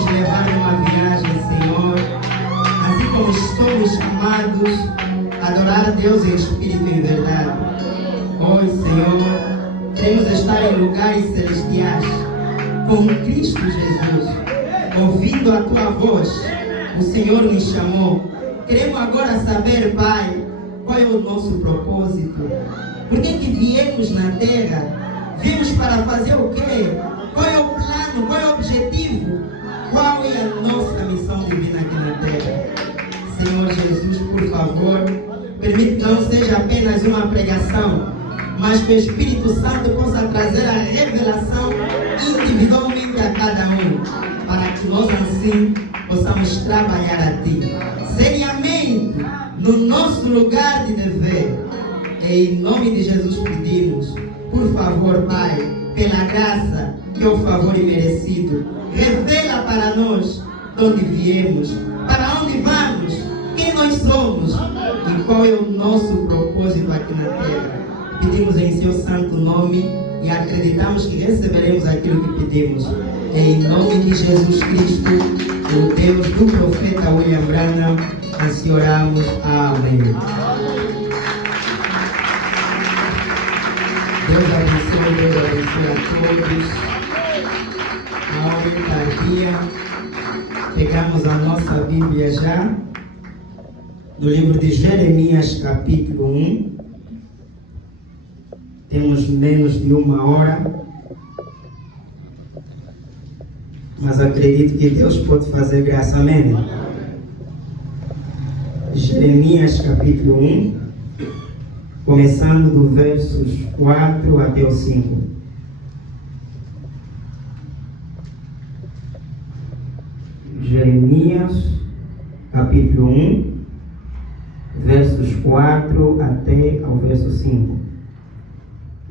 nos levar numa viagem, Senhor, assim como somos chamados a adorar a Deus em espírito e em verdade. Hoje, Senhor, queremos estar em lugares celestiais com Cristo Jesus, ouvindo a Tua voz. O Senhor nos chamou. Queremos agora saber, Pai, qual é o nosso propósito. Por que viemos na terra? Viemos para fazer o quê? Qual é o plano? Qual é o objetivo? Qual é a nossa missão divina aqui na terra? Senhor Jesus, por favor, permite que não seja apenas uma pregação, mas que o Espírito Santo possa trazer a revelação individualmente a cada um, para que nós assim possamos trabalhar a Ti, seriamente, no nosso lugar de dever. Em nome de Jesus pedimos, por favor, Pai, pela graça, que é o favor imerecido, revela para nós de onde viemos, para onde vamos, quem nós somos e qual é o nosso propósito aqui na terra. Pedimos em Seu santo nome e acreditamos que receberemos aquilo que pedimos. Em nome de Jesus Cristo, o Deus do profeta William Branham, assim oramos. Amém. Deus abençoe a todos. A hora tardia, pegamos a nossa Bíblia já, no livro de Jeremias, capítulo 1. Temos menos de uma hora, mas acredito que Deus pode fazer graça. Amém? Jeremias, capítulo 1, começando do versos 4 até o 5. Jeremias, capítulo 1, versos 4 até ao verso 5.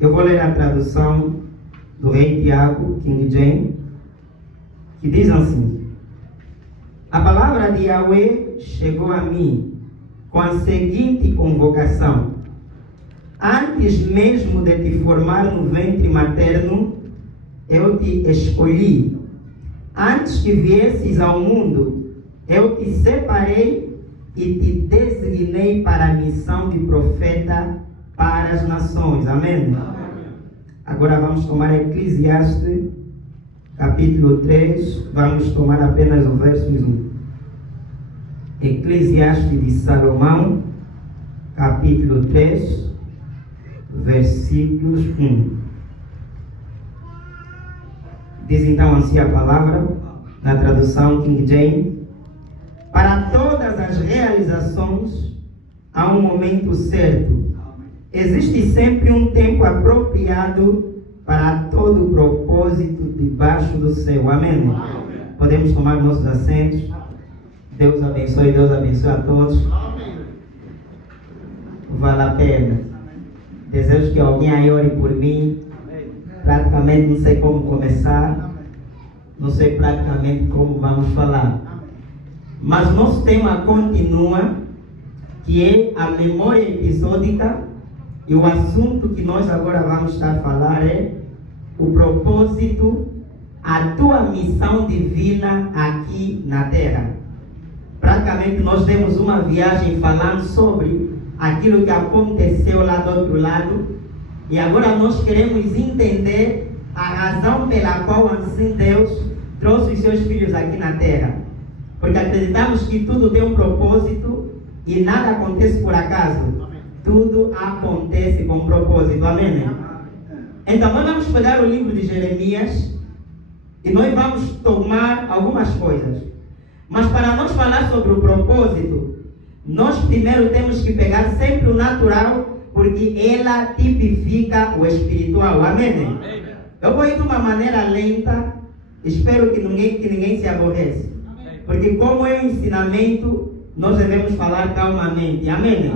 Eu vou ler a tradução do Rei Tiago, King James, que diz assim: a palavra de Yahweh chegou a mim com a seguinte convocação: antes mesmo de te formar no ventre materno, eu te escolhi. Antes que viesses ao mundo, eu te separei e te designei para a missão de profeta para as nações. Amém? Agora vamos tomar Eclesiastes, capítulo 3, vamos tomar apenas o verso 1. Eclesiastes de Salomão, capítulo 3, versículos 1. Diz então assim a palavra, na tradução King James: para todas as realizações há um momento certo. Existe sempre um tempo apropriado para todo o propósito debaixo do céu. Amém? Podemos tomar nossos assentos. Deus abençoe a todos. Vale a pena. Desejo que alguém aí ore por mim. Praticamente não sei como começar. Não sei praticamente como vamos falar. Mas nosso tema continua, que é a memória episódica. E o assunto que nós agora vamos estar a falar é o propósito, a tua missão divina aqui na Terra. Praticamente nós temos uma viagem falando sobre aquilo que aconteceu lá do outro lado. E agora nós queremos entender a razão pela qual assim Deus trouxe os seus filhos aqui na Terra. Porque acreditamos que tudo tem um propósito e nada acontece por acaso. Tudo acontece com propósito. Amém? Então nós vamos pegar o livro de Jeremias e nós vamos tomar algumas coisas. Mas para nós falar sobre o propósito, nós primeiro temos que pegar sempre o natural, porque ela tipifica o espiritual. Amém? Eu vou ir de uma maneira lenta, espero que ninguém se aborreça. Porque como é o ensinamento, nós devemos falar calmamente. Amém?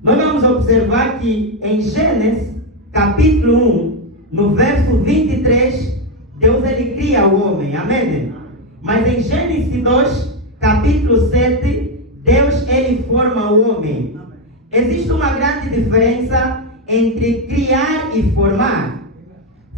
Nós vamos observar que em Gênesis, capítulo 1, no verso 23, Deus ele cria o homem. Amém? Mas em Gênesis 2, capítulo 7, Deus ele forma o homem. Existe uma grande diferença entre criar e formar.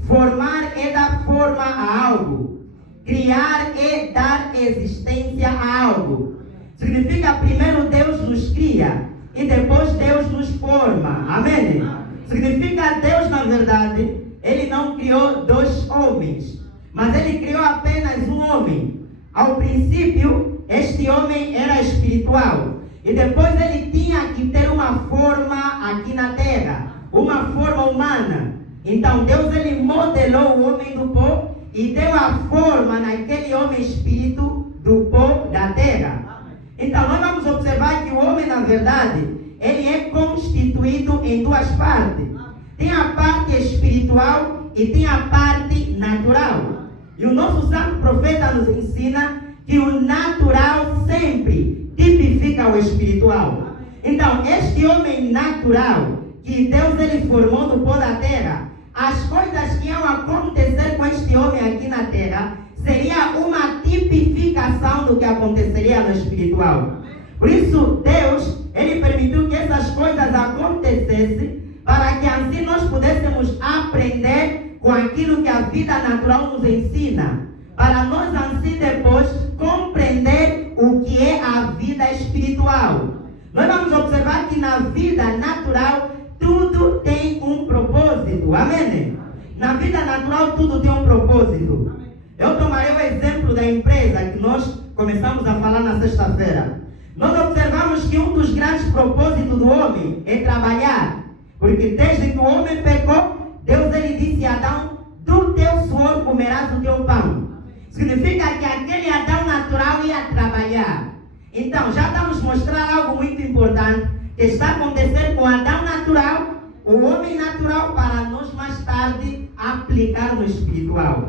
Formar é dar forma a algo. Criar é dar existência a algo. Significa primeiro Deus nos cria e depois Deus nos forma. Amém? Significa Deus, na verdade, Ele não criou dois homens, mas Ele criou apenas um homem. Ao princípio, este homem era espiritual. E depois ele tinha que ter uma forma aqui na terra, uma forma humana. Então Deus ele modelou o homem do pó e deu a forma naquele homem espírito do pó da terra. Então nós vamos observar que o homem, na verdade, ele é constituído em duas partes. Tem a parte espiritual e tem a parte natural. E o nosso santo profeta nos ensina que o natural sempre tipifica o espiritual. Então, este homem natural que Deus ele formou no pó da terra, as coisas que iam acontecer com este homem aqui na terra seria uma tipificação do que aconteceria no espiritual. Por isso, Deus ele permitiu que essas coisas acontecessem para que assim nós pudéssemos aprender com aquilo que a vida natural nos ensina, para nós assim depois compreender o que é a vida espiritual. Nós vamos observar que na vida natural tudo tem um propósito. Amém? Na vida natural tudo tem um propósito. Eu tomarei o exemplo da empresa que nós começamos a falar na sexta-feira. Nós observamos que um dos grandes propósitos do homem é trabalhar. Porque desde que o homem pecou, Deus ele disse a Adão: do teu suor comerás o teu pão. Significa que aquele Adão natural ia trabalhar. Então, já estamos mostrando algo muito importante que está acontecendo com o Adão natural, o homem natural, para nós mais tarde aplicar no espiritual.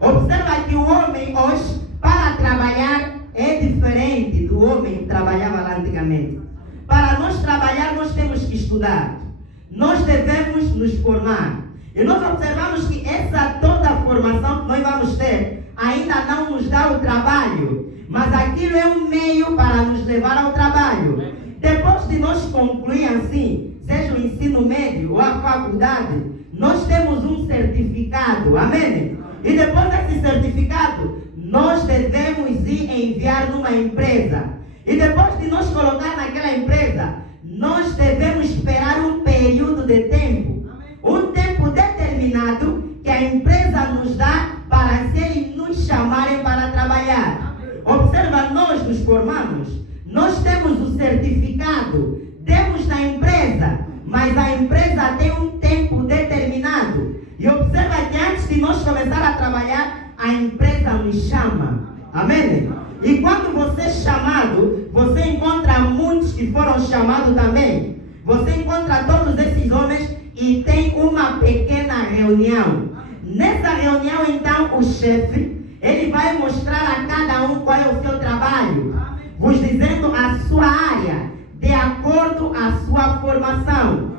Observa que o homem hoje, para trabalhar, é diferente do homem que trabalhava lá antigamente. Para nós trabalhar, nós temos que estudar. Nós devemos nos formar. E nós observamos que essa toda a formação que nós vamos ter ainda não nos dá o trabalho, mas aquilo é um meio para nos levar ao trabalho. Depois de nós concluir assim, seja o ensino médio ou a faculdade, nós temos um certificado. Amém? E depois desse certificado, nós devemos ir enviar numa empresa. E depois de nós colocar naquela empresa, nós devemos esperar um período de tempo. Um tempo determinado que a empresa nos dá para se eles nos chamarem para trabalhar. Observa, nós nos formamos, nós temos o certificado, temos na empresa, mas a empresa tem um tempo determinado. E observa que antes de nós começar a trabalhar, a empresa nos chama. Amém? E quando você é chamado, você encontra muitos que foram chamados também. Você encontra todos esses homens e tem uma pequena reunião. Nessa reunião, então, o chefe, ele vai mostrar a cada um qual é o seu trabalho, vos dizendo a sua área, de acordo à sua formação.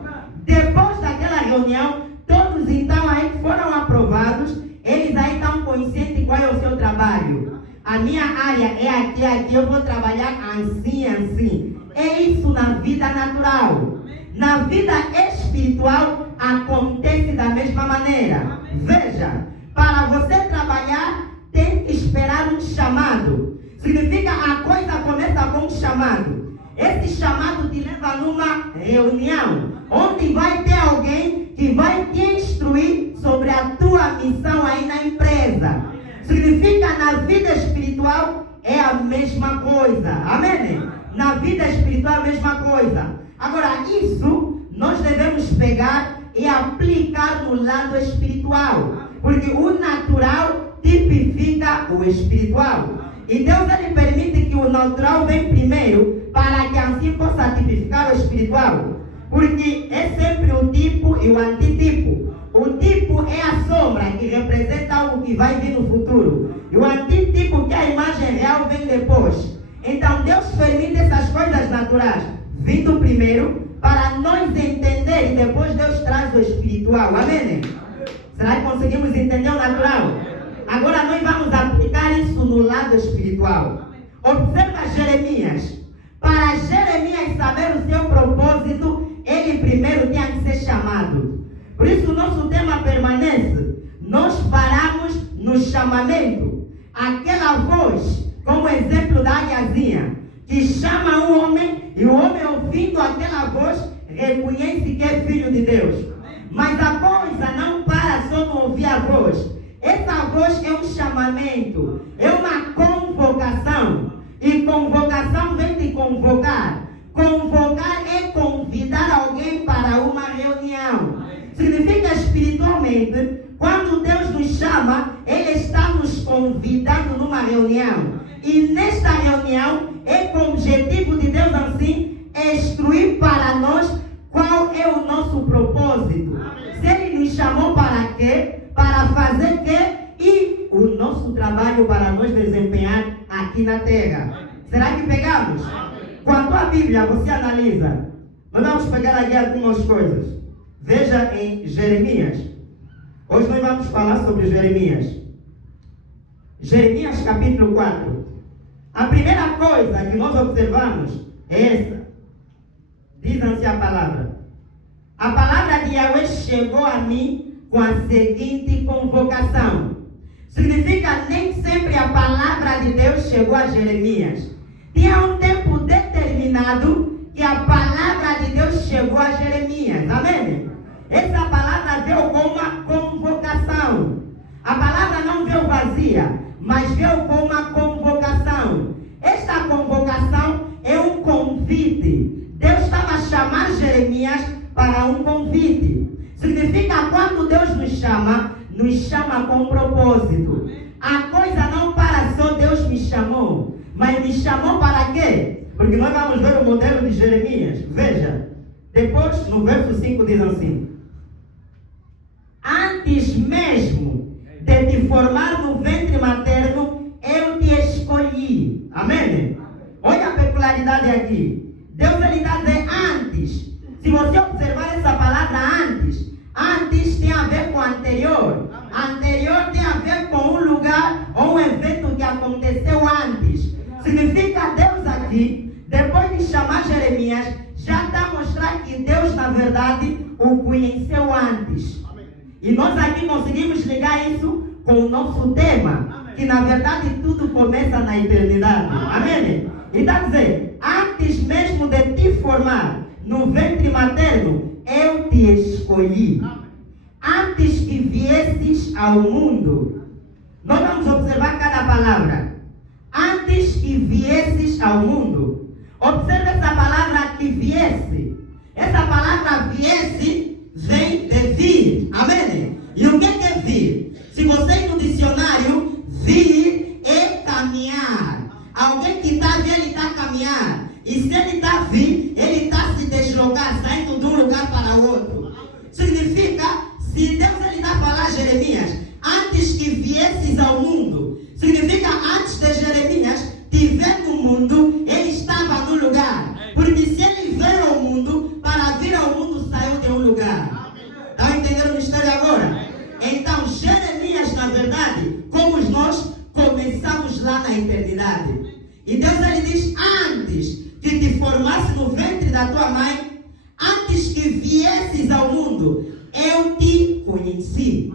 Depois daquela reunião, todos então aí foram aprovados, eles aí estão conscientes qual é o seu trabalho. A minha área é aqui, eu vou trabalhar assim. É isso na vida natural. Na vida espiritual acontece da mesma maneira. Veja, para você trabalhar tem que esperar um chamado. Significa a coisa começa com um chamado. Esse chamado te leva numa reunião, onde vai ter alguém que vai te instruir sobre a tua missão aí na empresa. Significa na vida espiritual é a mesma coisa. Amém? Na vida espiritual é a mesma coisa. Agora, isso nós devemos pegar e aplicar no lado espiritual. Porque o natural tipifica o espiritual. E Deus ele permite que o natural venha primeiro para que assim possa tipificar o espiritual. Porque é sempre o tipo e o antitipo. O tipo é a sombra que representa algo que vai vir no futuro. E o antitipo, que é a imagem real, vem depois. Então Deus permite essas coisas naturais vindo primeiro para nós entender e depois Deus traz o espiritual. Amém? Será que conseguimos entender o natural? Agora nós vamos aplicar isso no lado espiritual. Observa Jeremias. Para Jeremias saber o seu propósito, ele primeiro tinha que ser chamado. Por isso o nosso tema permanece. Nós paramos no chamamento. Aquela voz com o exemplo da águiazinha, que chama um homem, e o homem, ouvindo aquela voz, reconhece que é filho de Deus. Mas a coisa não para só no ouvir a voz. Essa voz é um chamamento, é uma convocação. E convocação vem de convocar. Convocar é convidar alguém para uma reunião. Significa espiritualmente, quando Deus nos chama, Ele está nos convidando numa reunião. E nesta reunião, é com o objetivo de Deus assim, instruir para nós qual é o nosso propósito. Se Ele nos chamou para quê? Para fazer quê? E o nosso trabalho para nós desempenhar aqui na terra. Será que pegamos? Quanto à Bíblia, você analisa. Nós vamos pegar aqui algumas coisas. Veja em Jeremias. Hoje nós vamos falar sobre Jeremias. Jeremias capítulo 4. A primeira coisa que nós observamos é essa. Diz assim a palavra. A palavra de Yahweh chegou a mim com a seguinte convocação. Significa, nem sempre a palavra de Deus chegou a Jeremias. Tinha um tempo determinado que a palavra de Deus chegou a Jeremias. Amém? Essa palavra veio com uma convocação. A palavra não veio vazia, mas veio com uma convocação. Esta convocação é um convite. Deus estava a chamar Jeremias para um convite. Significa, quando Deus nos chama com um propósito. A coisa não para só Deus me chamou, mas me chamou para quê? Porque nós vamos ver o modelo de Jeremias. Veja, depois no verso 5 diz assim: antes mesmo de te formar no ventre materno, eu te escolhi. Amém? Olha a peculiaridade aqui. Deus ele está dizendo antes. Se você observar essa palavra antes tem a ver com anterior. Anterior tem a ver com um lugar ou um evento que aconteceu antes. Significa, Deus aqui, depois de chamar Jeremias, já está a mostrar que Deus, na verdade, o conheceu antes. E nós aqui conseguimos ligar isso com o nosso tema, que na verdade tudo começa na eternidade. Amém? E está a dizer, antes mesmo de te formar no ventre materno, eu te escolhi. Antes que viesses ao mundo. Nós vamos observar cada palavra. Antes que viesses ao mundo. Observe essa palavra que viesse. Essa palavra viesse vem de vir. Amém? E o que é vir? Se você ir no dicionário, vir é caminhar. Alguém que está vindo, ele está a caminhar. E se ele está vindo, ele está a se deslocar, saindo de um lugar para o outro. Significa, se Deus ele está a falar a Jeremias, antes que viesses ao mundo, significa, antes de Jeremias tiver no mundo, ele estava no lugar. Porque se ele veio ao mundo, para vir ao mundo saiu de um lugar. Está entendendo o mistério agora? Então, Jeremias, na verdade, como nós começamos lá na eternidade. E Deus ele diz, antes que te formasse no ventre da tua mãe, antes que viesses ao mundo, eu te conheci.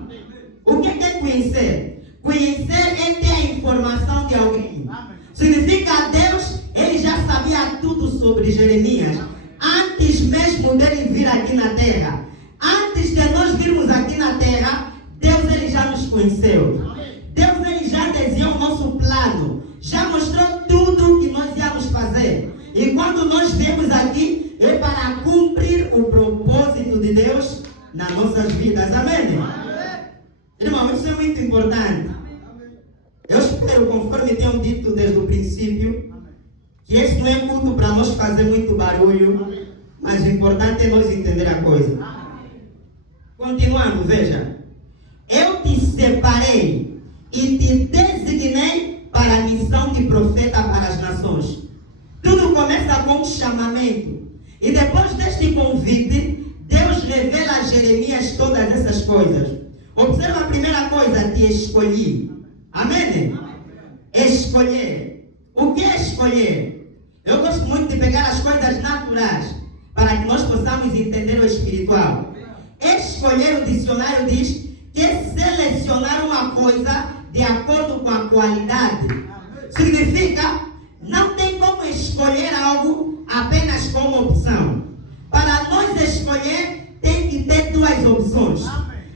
O que é conhecer? Conhecer é ter a informação de alguém. Significa, Deus, ele já sabia tudo sobre Jeremias. Antes mesmo dele vir aqui na terra. Antes de nós virmos aqui na terra, Deus ele já nos conheceu. Deus ele já desenhou o nosso plano. Já mostrou tudo que nós íamos fazer. E quando nós viemos aqui, é para cumprir o propósito de Deus nas nossas vidas. Amém? Irmão, isso é muito importante. Eu espero, conforme tenho dito desde o princípio, que este não é culto para nós fazer muito barulho, mas o importante é nós entender a coisa. Continuando, veja. Eu te separei e te designei para a missão de profeta para as nações. Tudo começa com um chamamento. E depois deste convite, Deus revela a Jeremias todas essas coisas. Observa a primeira coisa, te escolhi. Amém? Escolher. O que é escolher? Eu gosto muito de pegar as coisas naturais para que nós possamos entender o espiritual. Escolher, o dicionário diz que é selecionar uma coisa de acordo com a qualidade. Significa, não tem como escolher algo apenas como opção. Para nós escolher, tem que ter duas opções.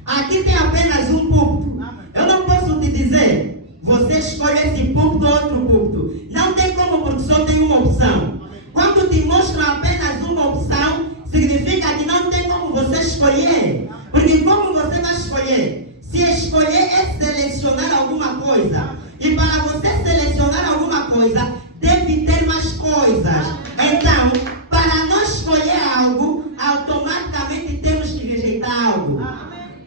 Aqui tem apenas um púlpito. Eu não posso te dizer, você escolhe esse púlpito ou outro púlpito. Não tem como, porque só tem uma opção. Quando te mostram apenas uma opção, significa que não tem como você escolher. Porque como você vai escolher? Se escolher é selecionar alguma coisa. E para você selecionar alguma coisa, deve ter mais coisas. Então, para nós escolher algo, automaticamente temos que rejeitar algo.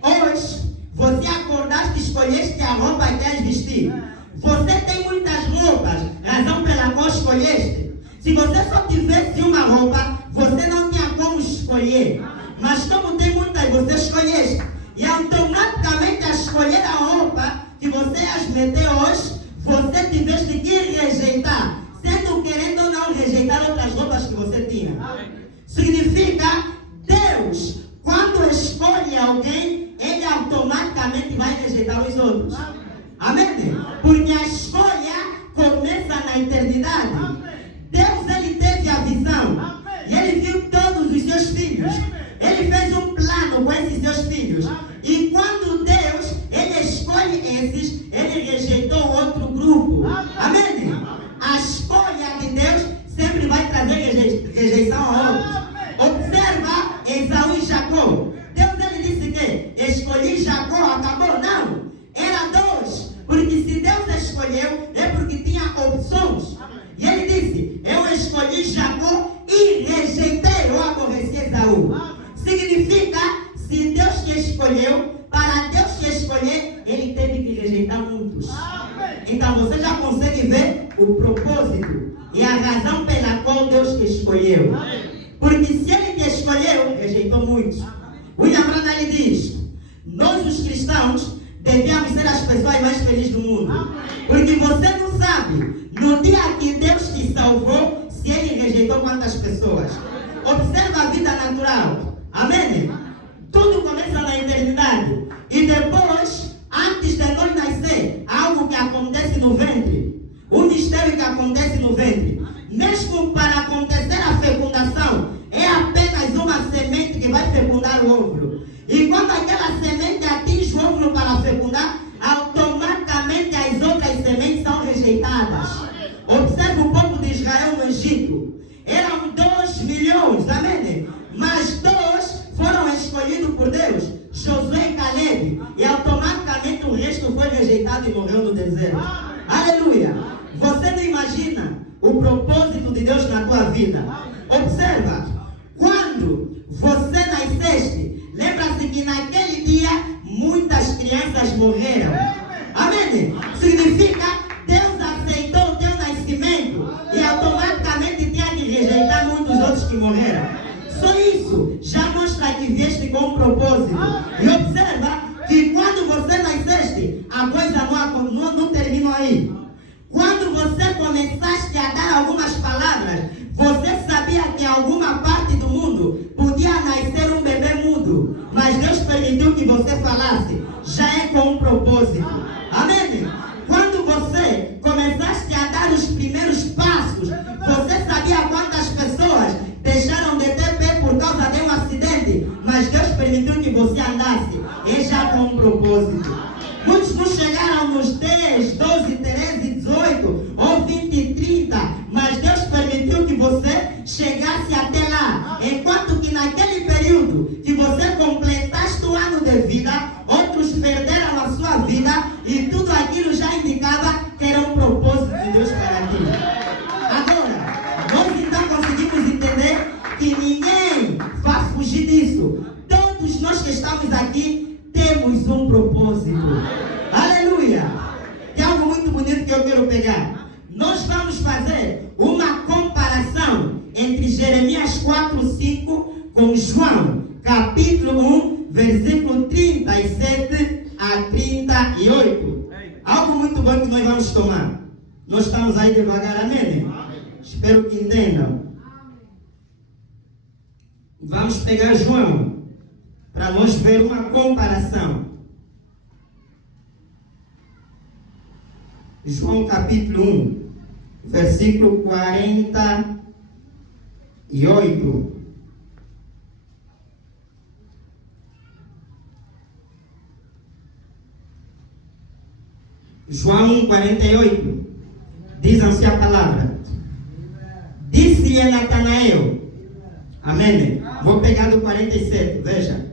Hoje, você acordaste e escolheste a roupa que queres vestir. Você tem muitas roupas, razão pela qual escolheste. Se você só tivesse uma roupa, você não tinha como escolher. Mas como tem muitas, você escolheste. E automaticamente a escolher a roupa que você as meteu hoje, você tiveste que rejeitar. Sendo querendo ou não rejeitar outras roupas que você tinha. Significa, Deus, quando escolhe alguém, Ele automaticamente vai rejeitar os outros. Amém? Porque a escolha começa na eternidade. Deus, Ele teve a visão. E Ele viu todos os seus filhos. Ele fez um plano com esses seus filhos. E quando Deus, Ele escolhe esses, Ele rejeitou outro grupo. Amém? A escolha de Deus sempre vai trazer rejeição a outros. Observa Esaú e Jacó. Deus, Ele disse que escolhi Jacó, acabou? Não. Era dois. Porque se Deus escolheu, é porque tinha opções. E Ele disse, eu escolhi Jacó e rejeitei ou aborreci Esaú. Significa, se Deus te escolheu, para Deus te escolher, Ele teve que rejeitar muitos. Então você já consegue ver o propósito e a razão pela qual Deus te escolheu. Porque se Ele te escolheu, rejeitou muitos. William Branham, ele diz, nós os cristãos devíamos ser as pessoas mais felizes do mundo. Porque você não sabe, no dia que Deus te salvou, se Ele rejeitou quantas pessoas. Observa a vida natural. Amém? Tudo começa na eternidade. E depois, antes de nós nascer, algo que acontece no ventre. Um mistério que acontece no ventre. Mesmo para acontecer a fecundação, é apenas uma semente que vai fecundar o óvulo. E quando aquela semente atinge o óvulo para fecundar, automaticamente as outras sementes são rejeitadas. Observe o povo de Israel no Egito. Eram 2 milhões, amém? Mas 2 foram escolhidos por Deus, Josué e Caleb. E automaticamente o resto foi rejeitado e morreu no deserto. Aleluia! Você não imagina o propósito de Deus na tua vida. Observa, quando você nasceste, lembra-se que naquele dia muitas crianças morreram. Amém? Significa, Deus aceitou o teu nascimento e automaticamente tinha que rejeitar muitos outros que morreram. Só isso já mostra que vieste com um propósito. E observa que quando você nasceste, a coisa não terminou aí. Quando você começaste a dar algumas palavras, você sabia que em alguma parte do mundo podia nascer um bebê mudo. Mas Deus permitiu que você falasse. Já é com um propósito. Amém? Quando você começaste a dar os primeiros passos, você sabia quantas pessoas deixaram de ter pé por causa de um acidente, mas Deus permitiu que você andasse. É já com um propósito. Muitos não chegaram nos 10, 12, 13, 18 ou 20 e 30, mas Deus permitiu que você chegasse até lá. Enquanto que naquele período que você completaste o ano de vida, outros perderam a sua vida e tudo aquilo já indicava que era um propósito de Deus para ti. Agora, nós então conseguimos entender que ninguém vai fugir disso. Todos nós que estamos aqui temos um propósito. Aleluia! Tem algo muito bonito que eu quero pegar. Nós vamos fazer uma comparação entre Jeremias 4:5 com João, capítulo 1, versículo 37 a 38. Algo muito bom que nós vamos tomar. Nós estamos aí devagar, amém? Espero que entendam. Vamos pegar João, para nós ver uma comparação. João capítulo 1. versículo 48. João 1,48. Diz assim a palavra. Disse-lhe Natanael. Amém? Vou pegar do 47, veja.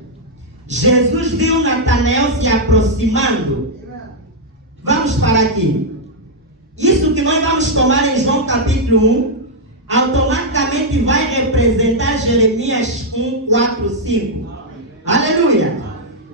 Jesus viu Natanael se aproximando. Vamos parar aqui. Isso que nós vamos tomar em João capítulo 1, automaticamente vai representar Jeremias 1, 4, 5. Aleluia!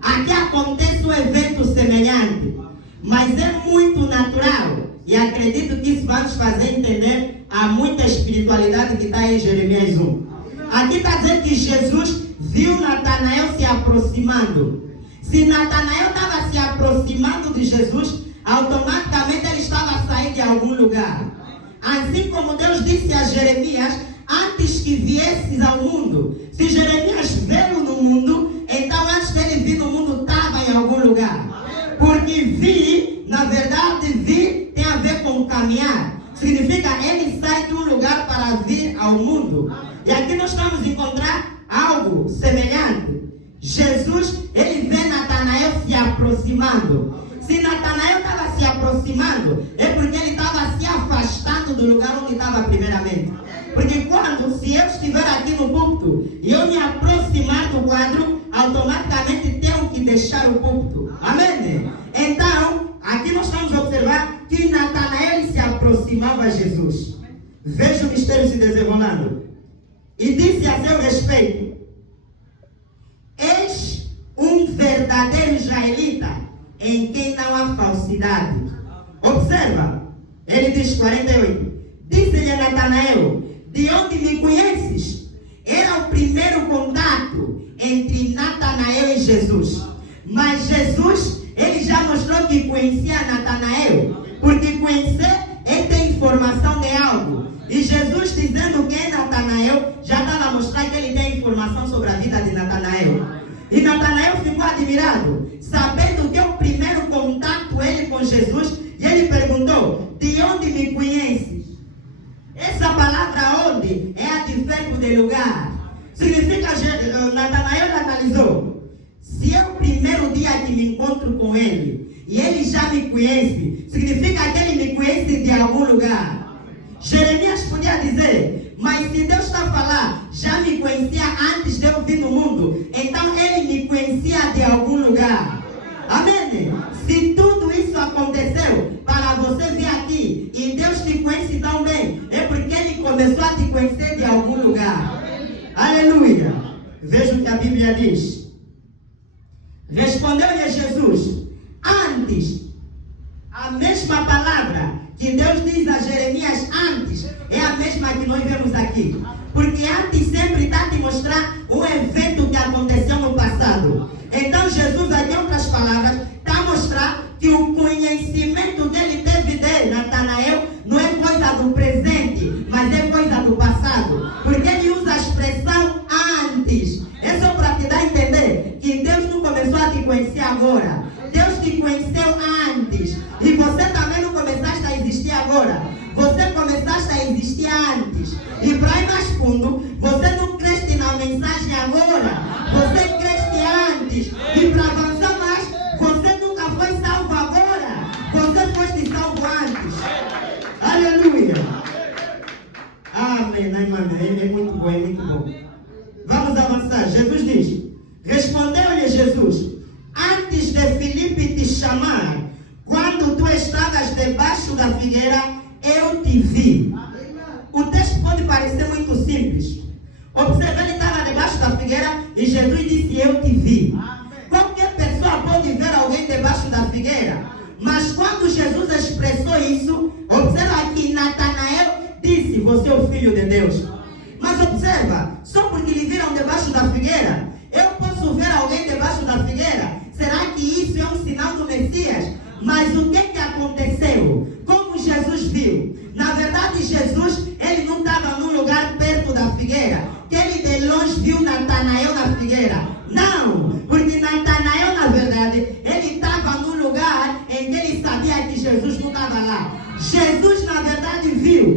Aqui acontece um evento semelhante, mas é muito natural. E acredito que isso vai nos fazer entender a muita espiritualidade que está em Jeremias 1. Aqui está dizendo que Jesus viu Natanael se aproximando. Se Natanael estava se aproximando de Jesus, automaticamente ele estava a sair de algum lugar. Assim como Deus disse a Jeremias, antes que viesses ao mundo. Se Jeremias veio no mundo, então antes dele vir no mundo estava em algum lugar. Porque vir, na verdade, vir tem a ver com caminhar. Significa ele sai de um lugar para vir ao mundo. E aqui nós vamos encontrar algo semelhante. Jesus, ele vê Natanael se aproximando. Se Natanael estava se aproximando, é porque ele estava se afastando do lugar onde estava primeiramente. Porque se eu estiver aqui no púlpito e eu me aproximar do quadro, automaticamente tenho que deixar o púlpito. Amém? Então, aqui nós vamos observar que Natanael se aproximava a Jesus. Veja o mistério se desenrolando. E disse a seu respeito: eis um verdadeiro israelita, em quem não há falsidade. Observa, ele diz 48. Disse-lhe Natanael: de onde me conheces? Era o primeiro contato entre Natanael e Jesus. Mas Jesus, ele já mostrou que conhecia Natanael, porque conhecer é ter informação de algo. E Jesus, dizendo quem é Natanael, já estava a mostrar que ele tem informação sobre a vida de Natanael. E Natanael ficou admirado, sabendo que é o primeiro contato ele com Jesus, e ele perguntou: de onde me conheces? Essa palavra onde é a de verbo de lugar. Significa, Natanael analisou: se é o primeiro dia que me encontro com ele, e ele já me conhece, significa que ele me conhece de algum lugar. Jeremias podia dizer: mas se Deus está a falar, já me conhecia antes de eu vir no mundo, então ele me conhecia de algum lugar. Amém? Se tudo isso aconteceu para você vir aqui e Deus te conhece tão bem, é porque ele começou a te conhecer de algum lugar. Aleluia! Veja o que a Bíblia diz. Respondeu-lhe Jesus: antes, a mesma palavra que Deus diz a Jeremias antes, é a mesma que nós vemos aqui. Porque antes sempre está a te mostrar um evento que aconteceu no passado. Então Jesus, aqui em outras palavras, está a mostrar que o conhecimento dele teve de Natanael não é coisa do presente, mas é coisa do passado. Porque ele usa a expressão antes. É só para te dar a entender que Deus não começou a te conhecer agora. Deus te conheceu antes. E você também não começaste a existir agora. Você começaste a existir antes. E para ir mais fundo, você não creste na mensagem agora. Você creste antes. E para avançar mais, você nunca foi salvo agora. Você foste salvo antes. Aleluia. Amém, amém. É muito bom, é muito bom. Vamos avançar. Jesus diz: respondeu-lhe Jesus: antes de Filipe te chamar, quando tu estavas debaixo da figueira, eu te vi. O texto pode parecer muito simples. Observe, ele estava debaixo da figueira e Jesus disse: eu te vi. Qualquer pessoa pode ver alguém debaixo da figueira. Mas quando Jesus expressou isso, observa que Natanael disse: você é o Filho de Deus. Mas observa, só porque lhe viram debaixo da figueira, eu posso ver alguém debaixo da figueira? Será que isso é um sinal do Messias? Mas o que aconteceu? Como Jesus viu? Na verdade, Jesus, ele não estava num lugar perto da figueira, que ele de longe viu Natanael na figueira. Não, porque Natanael, na verdade, ele estava num lugar em que ele sabia que Jesus não estava lá. Jesus, na verdade, viu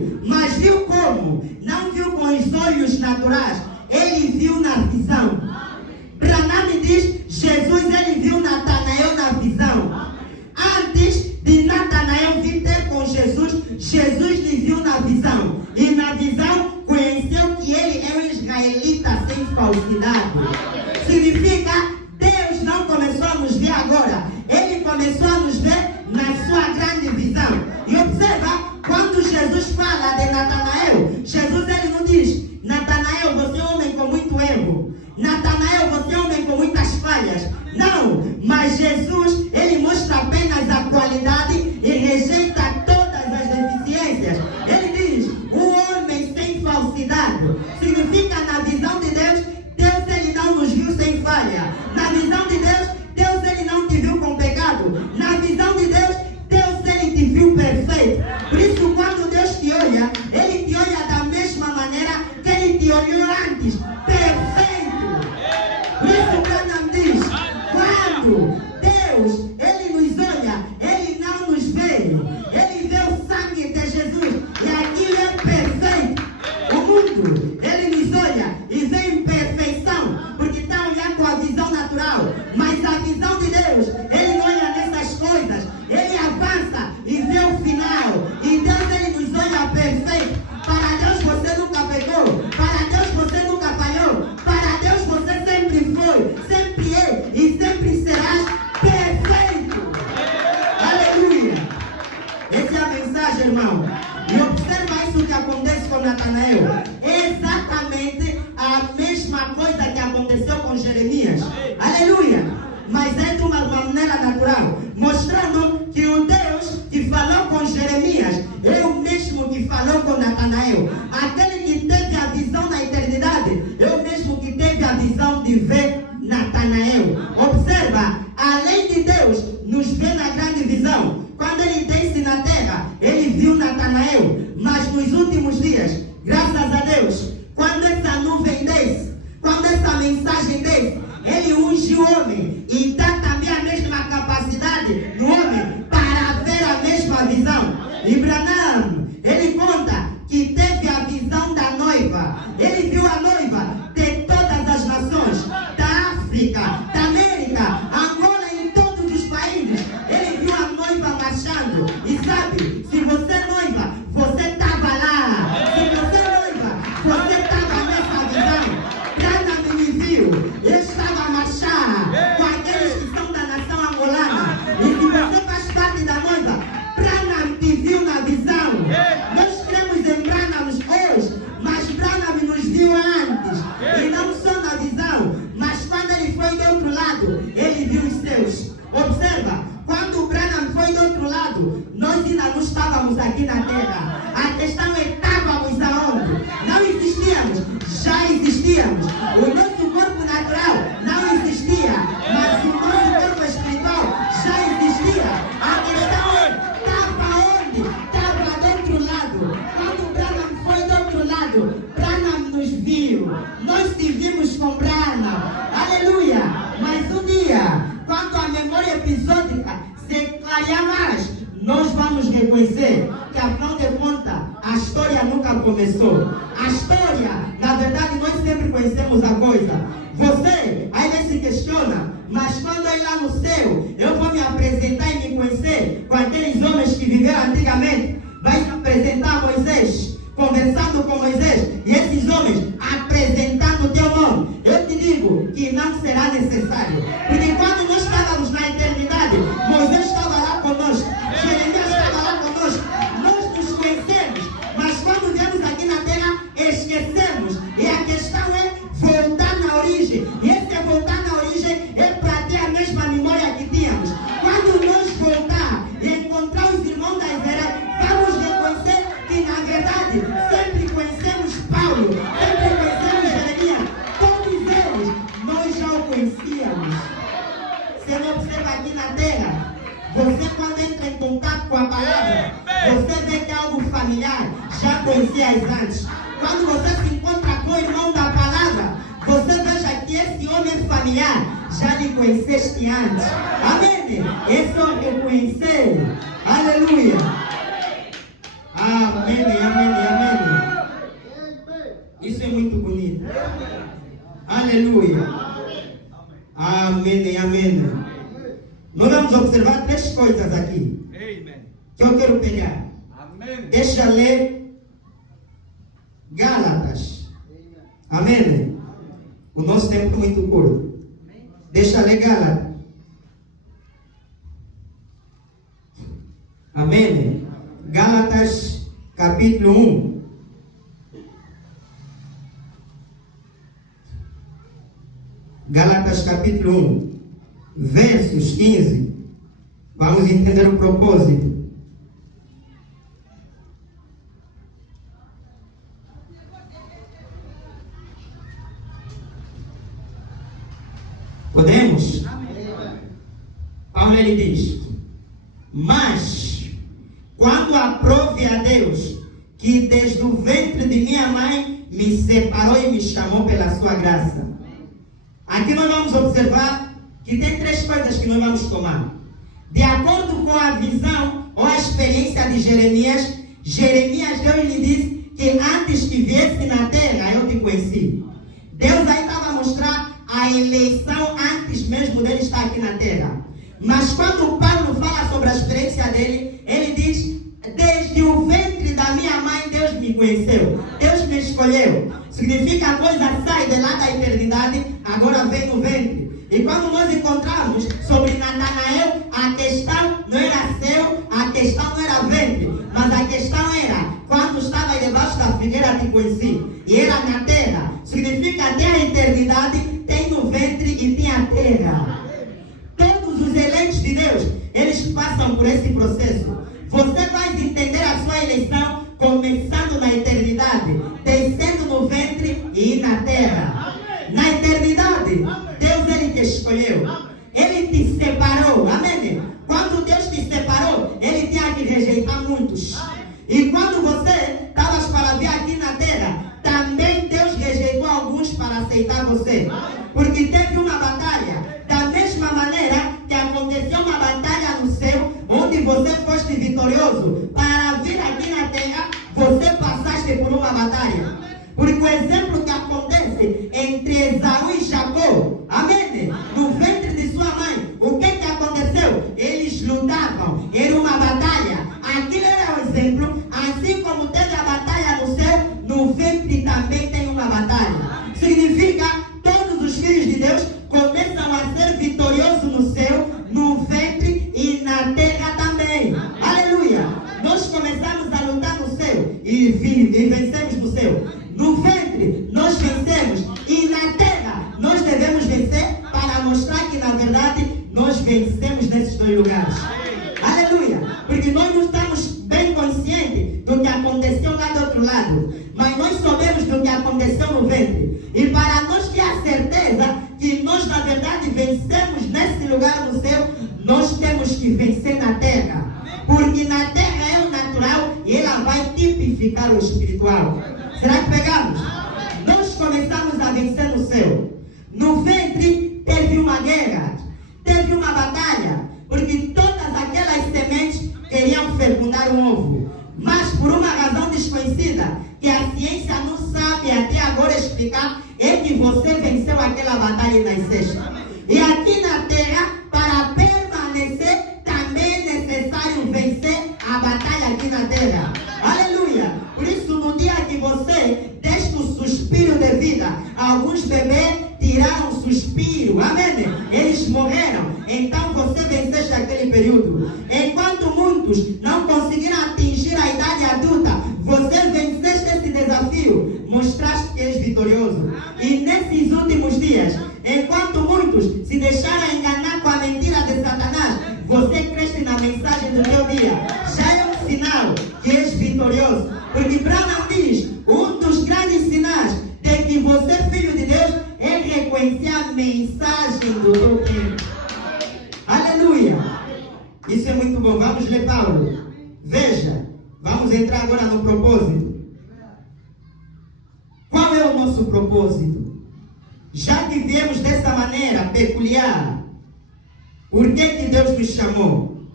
naturais, ele viu na visão. Branham diz, Jesus ele viu Natanael na visão. Antes de Natanael vir ter com Jesus, Jesus lhe viu na visão. E na visão conheceu que ele é um israelita sem falsidade. Significa, Deus não começou a nos ver agora. Ele começou a nos ver na sua grande visão. E observa, quando Jesus fala de Natanael, Jesus ele não diz, Natanael, você é um homem com muito erro. Natanael, você é um homem com muitas falhas. Não, mas Jesus, ele mostra apenas a qualidade e rejeita todas as deficiências. Ele diz, um homem sem falsidade. Significa, na visão de Deus, Deus ele não nos viu sem falha. Na visão de Deus, Deus ele não te viu com pecado. Na visão de Deus, Deus ele te viu perfeito. Por isso, quando Deus te olha, ele te olha da mesma maneira que ele te olhou antes. Perfeito. Por isso, Branham diz, quando Deus ele nos olha, ele não nos vê. Ele vê o sangue de Jesus e aquilo é perfeito. O mundo, ele nos olha e vê imperfeição, porque está a olhar com a visão natural. Mas a visão de Deus, ele não olha nessas coisas. Ele avança e vê o final. E Deus, ele nos olha perfeito. Para Deus você nunca pecou. Para Deus você nunca falhou. Para Deus você sempre foi, sempre é e sempre serás perfeito. Aleluia. Essa é a mensagem, irmão. E observa isso que acontece com Natanael. É exatamente a mesma coisa que aconteceu com Jeremias. Aleluia. Mas é de uma maneira natural, mostrando que o Deus que falou com Jeremias é o mesmo que falou com Natanael. Aquele que teve a visão na eternidade é o mesmo que teve a visão de ver Natanael. Observa, além de Deus nos ver na grande visão, quando ele desce na terra, ele viu Natanael. Mas nos últimos dias, graças a Deus, quando essa nuvem desce, quando essa mensagem desce, ele unge o homem e dá também a mesma capacidade no homem para ver a mesma visão. E Branham, ele conta que teve a visão da noiva. Ele viu a noiva de todas as nações, da África, da América, Angola e em todos os países. Ele viu a noiva marchando. E sabe, se você é noiva, você estava lá. Se você é noiva, você estava nessa visão. Branham me viu. Eu estava a marchar com aqueles que são da nação angolana. E se você faz parte da noiva, Branham te viu na visão. Nós cremos em Branham hoje, mas Branham nos viu antes. E não só na visão, mas quando ele foi do outro lado, ele viu os seus. Observa, quando o Branham foi do outro lado, nós ainda não estávamos aqui na terra. A questão é, estávamos aonde? Não existíamos, já existíamos. O nosso corpo natural não existia, mas o nosso corpo espiritual já existia. A questão é, estava onde? Estava do outro lado. Quando Branham foi do outro lado, Branham nos viu. Nós te vimos com Branham. Aleluia. Mas um dia, quando a memória episódica se clarear mais, nós vamos reconhecer que, afinal de contas, a história nunca começou. A história, na verdade, nós sempre conhecemos a coisa. Você, aí se questiona, mas quando eu ir lá no céu, eu vou me apresentar e me conhecer com aqueles homens que viveram antigamente. Vai se apresentar a Moisés, conversando com Moisés, e esses homens apresentando o teu nome. Eu te digo que não será necessário. Porque quando nós estávamos na eternidade, Moisés estava lá conosco, Jeremias estava lá conosco, nós nos conhecemos, mas quando viemos aqui na terra, esquecemos. E a questão é voltar na origem. E esse voltar na origem é para ter a mesma memória que tínhamos. Quando nós voltar e encontrar os irmãos da Vera, vamos reconhecer que, na verdade, sempre conhecemos Paulo, sempre conhecemos Jeremias, todos eles nós já o conhecíamos. Você não observa aqui na terra, você quando entra em contato com a palavra, você vê que é algo familiar, já conhecias antes. Quando você se encontra com o irmão da palavra, você veja que esse homem é familiar, já lhe conheceste antes. Amém? Esse é o reconhecer. Aleluia. Amém, amém, amém. Isso é muito bonito. Aleluia. Amém, amém. Nós vamos observar 3 coisas aqui que eu quero pegar. Deixa eu ler Gálatas. Amém. O nosso tempo é muito curto. Deixa eu ler Gálatas. Amém. Gálatas capítulo 1. Gálatas capítulo 1, versos 15. Vamos entender o propósito. Podemos? Paulo ele diz: mas quando aprove a Deus, que desde o ventre de minha mãe me separou e me chamou pela sua graça. Aqui nós vamos observar que tem 3 coisas que nós vamos tomar. De acordo com a visão ou a experiência de Jeremias, Deus lhe disse que antes que viesse na terra, eu te conheci. Deus aí estava a mostrar a eleição antes mesmo dele estar aqui na terra. Mas quando Paulo fala sobre a experiência dele, ele diz: desde o ventre da minha mãe Deus me conheceu, Deus me escolheu. Significa a coisa sai de lá da eternidade, agora vem no ventre. E quando nós encontramos sobre Natanael, a questão não era céu, a questão não era ventre, mas a questão era quando estava debaixo da figueira te conheci, e era na terra. Significa até a eternidade tem no ventre e tem a terra. Todos os eleitos de Deus, eles passam por esse processo. Você vai entender a sua eleição começando na eternidade, descendo no ventre e na terra. Na eternidade, Deus ele te escolheu, ele te separou. Amém? Quando Deus te separou, ele tinha que rejeitar muitos. E quando você estava para vir aqui na terra, também Deus rejeitou alguns para aceitar você. Porque teve uma batalha, da mesma maneira que aconteceu uma batalha no céu, onde você foste vitorioso. Para vir aqui na terra, você passaste por uma batalha. Porque o exemplo que acontece entre Esaú e Jacó, amém? No ventre de sua mãe, o que aconteceu? Eles lutavam, era uma batalha. Aquilo era o exemplo, assim como teve a batalha no céu, no ventre também tem uma batalha. Significa, todos os filhos de Deus começam a ser vitoriosos no céu, no ventre e na terra também. Aleluia! Nós começamos a lutar no céu e vencemos no céu. No ventre nós vencemos e na terra nós devemos vencer para mostrar que na verdade nós vencemos nesses 2 lugares. Aleluia! Porque nós não estamos bem conscientes do que aconteceu lá do outro lado, mas nós sabemos do que aconteceu no ventre. E para nós ter a certeza que nós na verdade vencemos nesse lugar no céu, nós temos que vencer na terra. Porque na terra é o natural e ela vai tipificar o espiritual. Será que pegamos? Nós começamos a vencer no céu. No ventre teve uma guerra, teve uma batalha, porque todas aquelas sementes queriam fecundar um ovo. Mas por uma razão desconhecida, que a ciência não sabe até agora explicar, é que você venceu aquela batalha e nasceste. E aqui na terra, para permanecer, também é necessário vencer a batalha aqui na terra. Aleluia! Por isso, no dia que você deixa o suspiro de vida, alguns bebês tiraram o suspiro. Amém? Eles morreram. Então você venceste aquele período. Enquanto muitos não conseguiram atingir a idade adulta, você venceste esse desafio. Mostraste que és vitorioso. E nesses últimos dias, enquanto muitos se deixaram enganar com a mentira de Satanás, você cresce na mensagem do teu dia. Já é um sinal que és vitorioso. Porque Branham diz, um dos grandes sinais de que você é filho de Deus é reconhecer a mensagem do teu tempo. Aleluia! Isso é muito bom. Vamos ler Paulo. Veja, vamos entrar agora no propósito. Qual é o nosso propósito? Já que viemos dessa maneira peculiar, por que Deus nos chamou?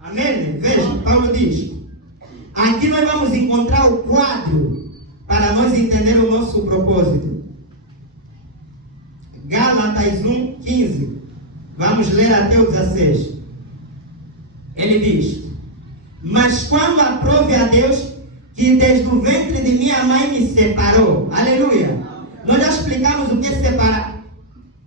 Amém? Veja, Paulo diz, aqui nós vamos encontrar o quadro para nós entender o nosso propósito. Gálatas 1:15. Vamos ler até o 16. Ele diz: mas quando aprove a Deus que desde o ventre de minha mãe me separou. Aleluia. Nós já explicamos o que é separar.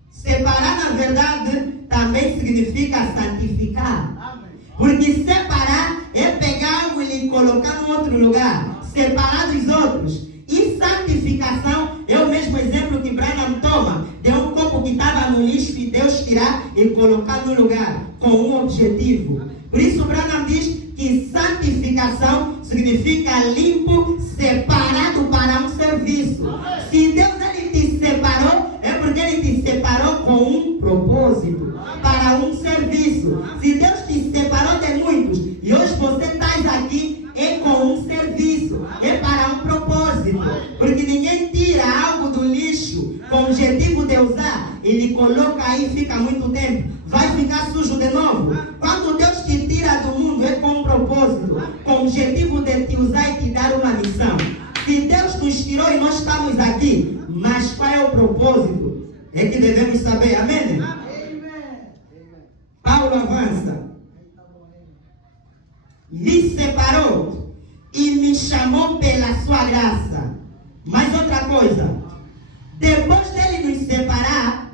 Separar, na verdade, também significa santificar. Porque separar é pegar algo e lhe colocar em outro lugar. Separar dos outros. E santificação é o mesmo exemplo que Branham toma. De um copo que estava no lixo e Deus tirar e colocar no lugar. Com um objetivo. Por isso Branham diz que santificação significa limpo, separado para um serviço. Se Deus ele te separou, é porque ele te separou com um propósito, para um serviço. Se Deus te separou de muitos e hoje você está aqui, é com um serviço, é para um propósito. Porque ninguém tira algo do lixo com o objetivo de usar e lhe coloca aí e fica muito tempo. Vai ficar sujo de novo. Quando Deus te tira do mundo, é com um propósito, com o objetivo de te usar e te dar uma missão. Se Deus nos tirou e nós estamos aqui, mas qual é o propósito? É que devemos saber, amém? Paulo avança. Me separou e me chamou pela sua graça. Mas outra coisa, depois dele nos separar,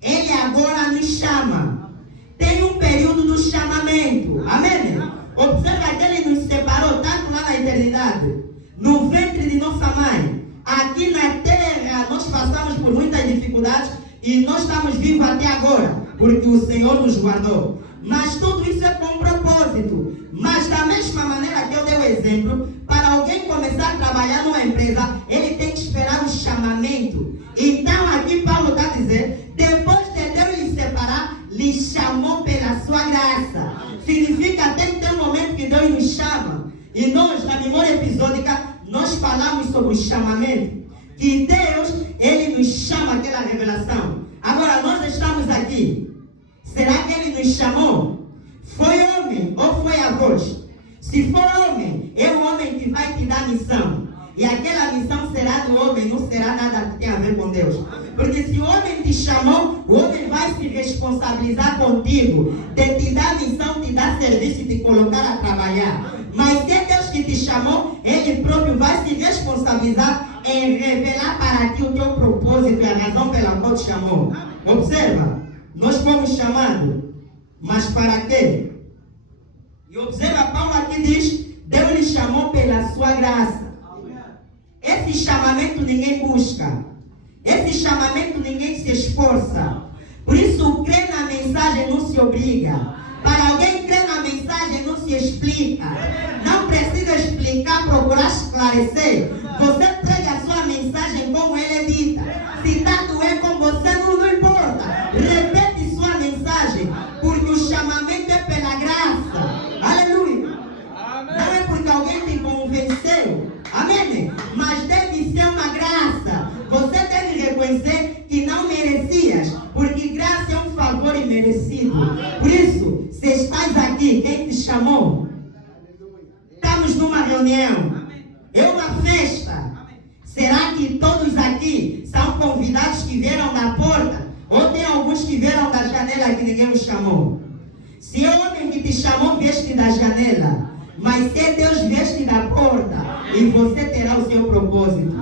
ele agora nos chama. Tem um período do chamamento. Amém? Observa que ele nos separou tanto lá na eternidade, no ventre de nossa mãe. Aqui na terra nós passamos por muitas dificuldades e nós estamos vivos até agora, porque o Senhor nos guardou. Mas tudo isso é com propósito. Mas da mesma maneira que eu dei o exemplo, para alguém começar a trabalhar numa empresa, ele tem que esperar o chamamento. Então aqui Paulo está dizendo, depois de Deus lhe separar, lhe chamou pela sua graça. Significa até que tem um momento que Deus nos chama. E nós, na memória episódica, nós falamos sobre o chamamento. Que Deus, ele nos chama aquela revelação. Agora nós estamos aqui. Será que ele nos chamou? Foi homem ou foi a voz? Se for homem, é o homem que vai te dar missão. E aquela missão será do homem, não será nada que tem a ver com Deus. Porque se o homem te chamou, o homem vai se responsabilizar contigo, de te dar missão, te dar serviço e te colocar a trabalhar. Mas se é Deus que te chamou, ele próprio vai se responsabilizar em revelar para ti o teu propósito e a razão pela qual te chamou. Observa, nós fomos chamados, mas para quê? E observa, Paulo aqui diz, Deus lhe chamou pela sua graça. Esse chamamento ninguém busca. Esse chamamento ninguém se esforça. Por isso, crer na mensagem não se obriga. Para alguém crer na mensagem não se explica. Não precisa explicar, procurar esclarecer. Você prega a sua mensagem como ela é dita. Se está doendo com você, não importa. Repete sua mensagem, porque o chamamento é pela graça. Aleluia. Não é porque alguém te convenceu. Amém? Mas deve ser uma graça. Você deve reconhecer que não merecias, porque graça é um favor imerecido. Por isso, se estás aqui, quem te chamou? Estamos numa reunião. É uma festa. Será que todos aqui são convidados que vieram da porta? Ou tem alguns que vieram da janela que ninguém os chamou? Se é o homem que te chamou, vieste da janela. Mas se é Deus, vieste da porta. E você terá o seu propósito.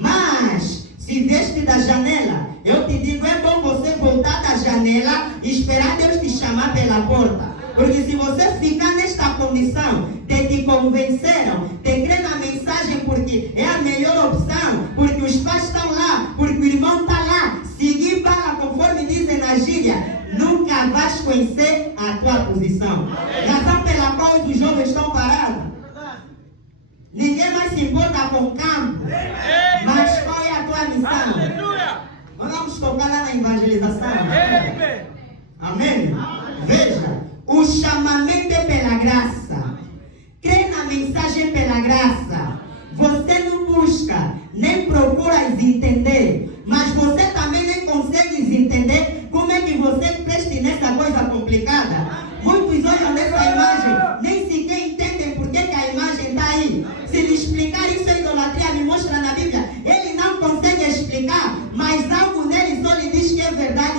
Mas, se vieste da janela, eu te digo, é bom você voltar da janela e esperar Deus te chamar pela porta. Porque se você ficar nesta condição de te convenceram, de crer na mensagem porque é a melhor opção, porque os pais estão lá, porque o irmão está lá, seguir bala conforme dizem na gíria, nunca vais conhecer a tua posição. Razão pela qual os jovens estão parados. Ninguém mais se importa com o campo. Mas qual é a tua missão? Vamos focar lá na evangelização. Amém? Veja, o chamamento é pela graça. Crê na mensagem pela graça. Você não busca, nem procura entender. Mas você também nem consegue entender como é que você preste nessa coisa complicada. Muitos olham nessa imagem, nem sequer entendem por que a imagem está aí. Se lhe explicar isso é idolatria, me mostra na Bíblia. Ele não consegue explicar, mas algo nele só lhe diz que é verdade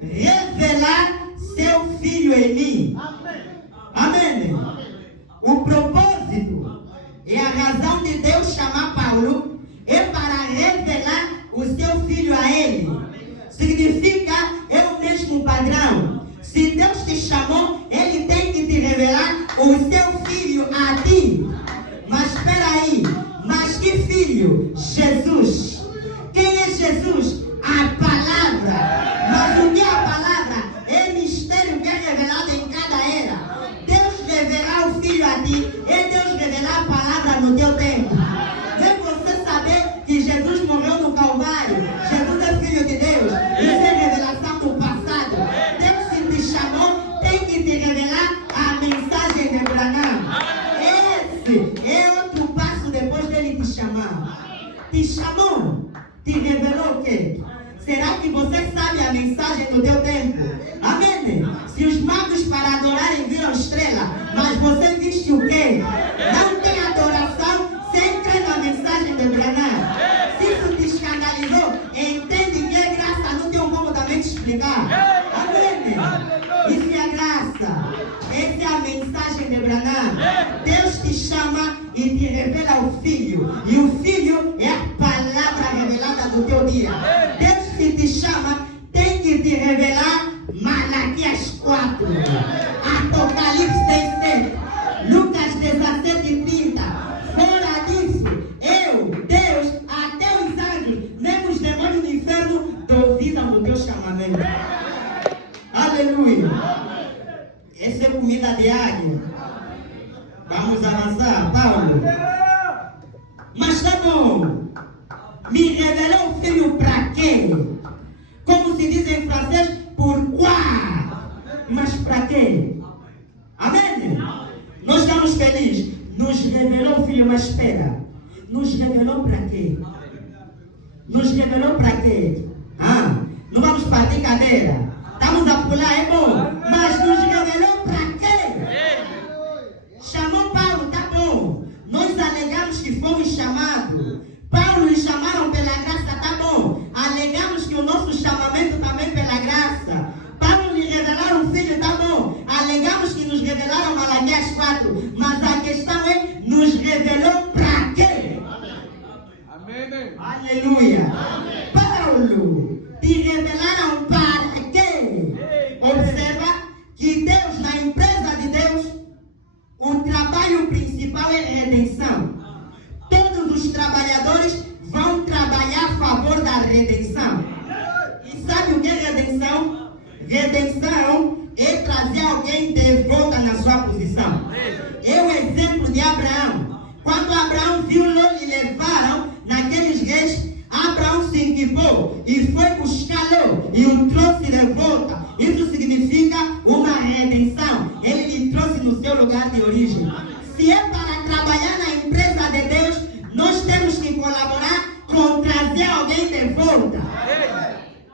revelar seu Filho em mim. Amém. O propósito e a razão de Deus chamar Paulo é para revelar o seu Filho a ele. Significa, é o mesmo padrão. Se Deus te chamou, Ele tem que te revelar o seu Filho a ti. Mas espera aí, mas que Filho? Jesus. Quem é Jesus? A palavra. Mas o que é a palavra? É mistério que é revelado em cada era. Deus revelar o Filho a ti, é Deus revelar a palavra no teu tempo. Vem você saber que Jesus morreu no Calvário. Jesus é Filho de Deus. Isso é revelação do passado. Deus, se te chamou, tem que te revelar a mensagem de Branham. Esse é outro passo depois dele te chamar. Te chamou, te revelou o quê? Será que você sabe a mensagem do teu tempo? Amém? Se os magos para adorarem viram estrela, mas você viste o quê? Não tem adoração sem crer na mensagem de Branham. Se isso te escandalizou, entende que é graça, não tem como também te explicar. Amém? Isso é graça. Essa é a mensagem de Branham. Deus te chama e te revela o Filho. E o Filho é a palavra revelada do teu dia. Deus que te chama tem que te revelar Malaquias 4, Apocalipse 6:7, Lucas 17:30. Fora disso, eu, Deus, até os anjos, mesmo os demônios do inferno, duvidam do teu chamamento. Aleluia. Essa é comida de águia. Vamos avançar, Paulo. Mas tá bom. Me revelou o Filho para quê? Como se diz em francês, pourquoi? Mas para quê? Amém? Nós estamos felizes. Nos revelou o Filho, mas espera. Nos revelou para quê? Nos revelou para quê? Não vamos partir cadeira. Estamos a pular, é bom. Mas nos revelou para quê? Chamou Paulo, tá bom. Nós alegamos que fomos chamados. Paulo nos chamaram pela graça, tá bom. Alegamos que o nosso chamamento também pela graça. Paulo nos revelaram o Filho, tá bom. Alegamos que nos revelaram Malaquias 4. Mas a questão é, nos revelou para quê? Amém. Aleluia. Amém. Paulo, te revelaram para quê? Observa que Deus, na empresa de Deus, o trabalho principal é redenção. Todos os trabalhadores vão trabalhar a favor da redenção. E sabe o que é redenção? Redenção é trazer alguém de volta na sua posição. É o exemplo de Abraão. Quando Abraão viu Ló e levaram naqueles reis, Abraão se equipou e foi buscá-lo e o trouxe de volta. Isso significa uma redenção. Ele lhe trouxe no seu lugar de origem. Se é para trabalhar na empresa de Deus, nós temos que colaborar com trazer alguém de volta.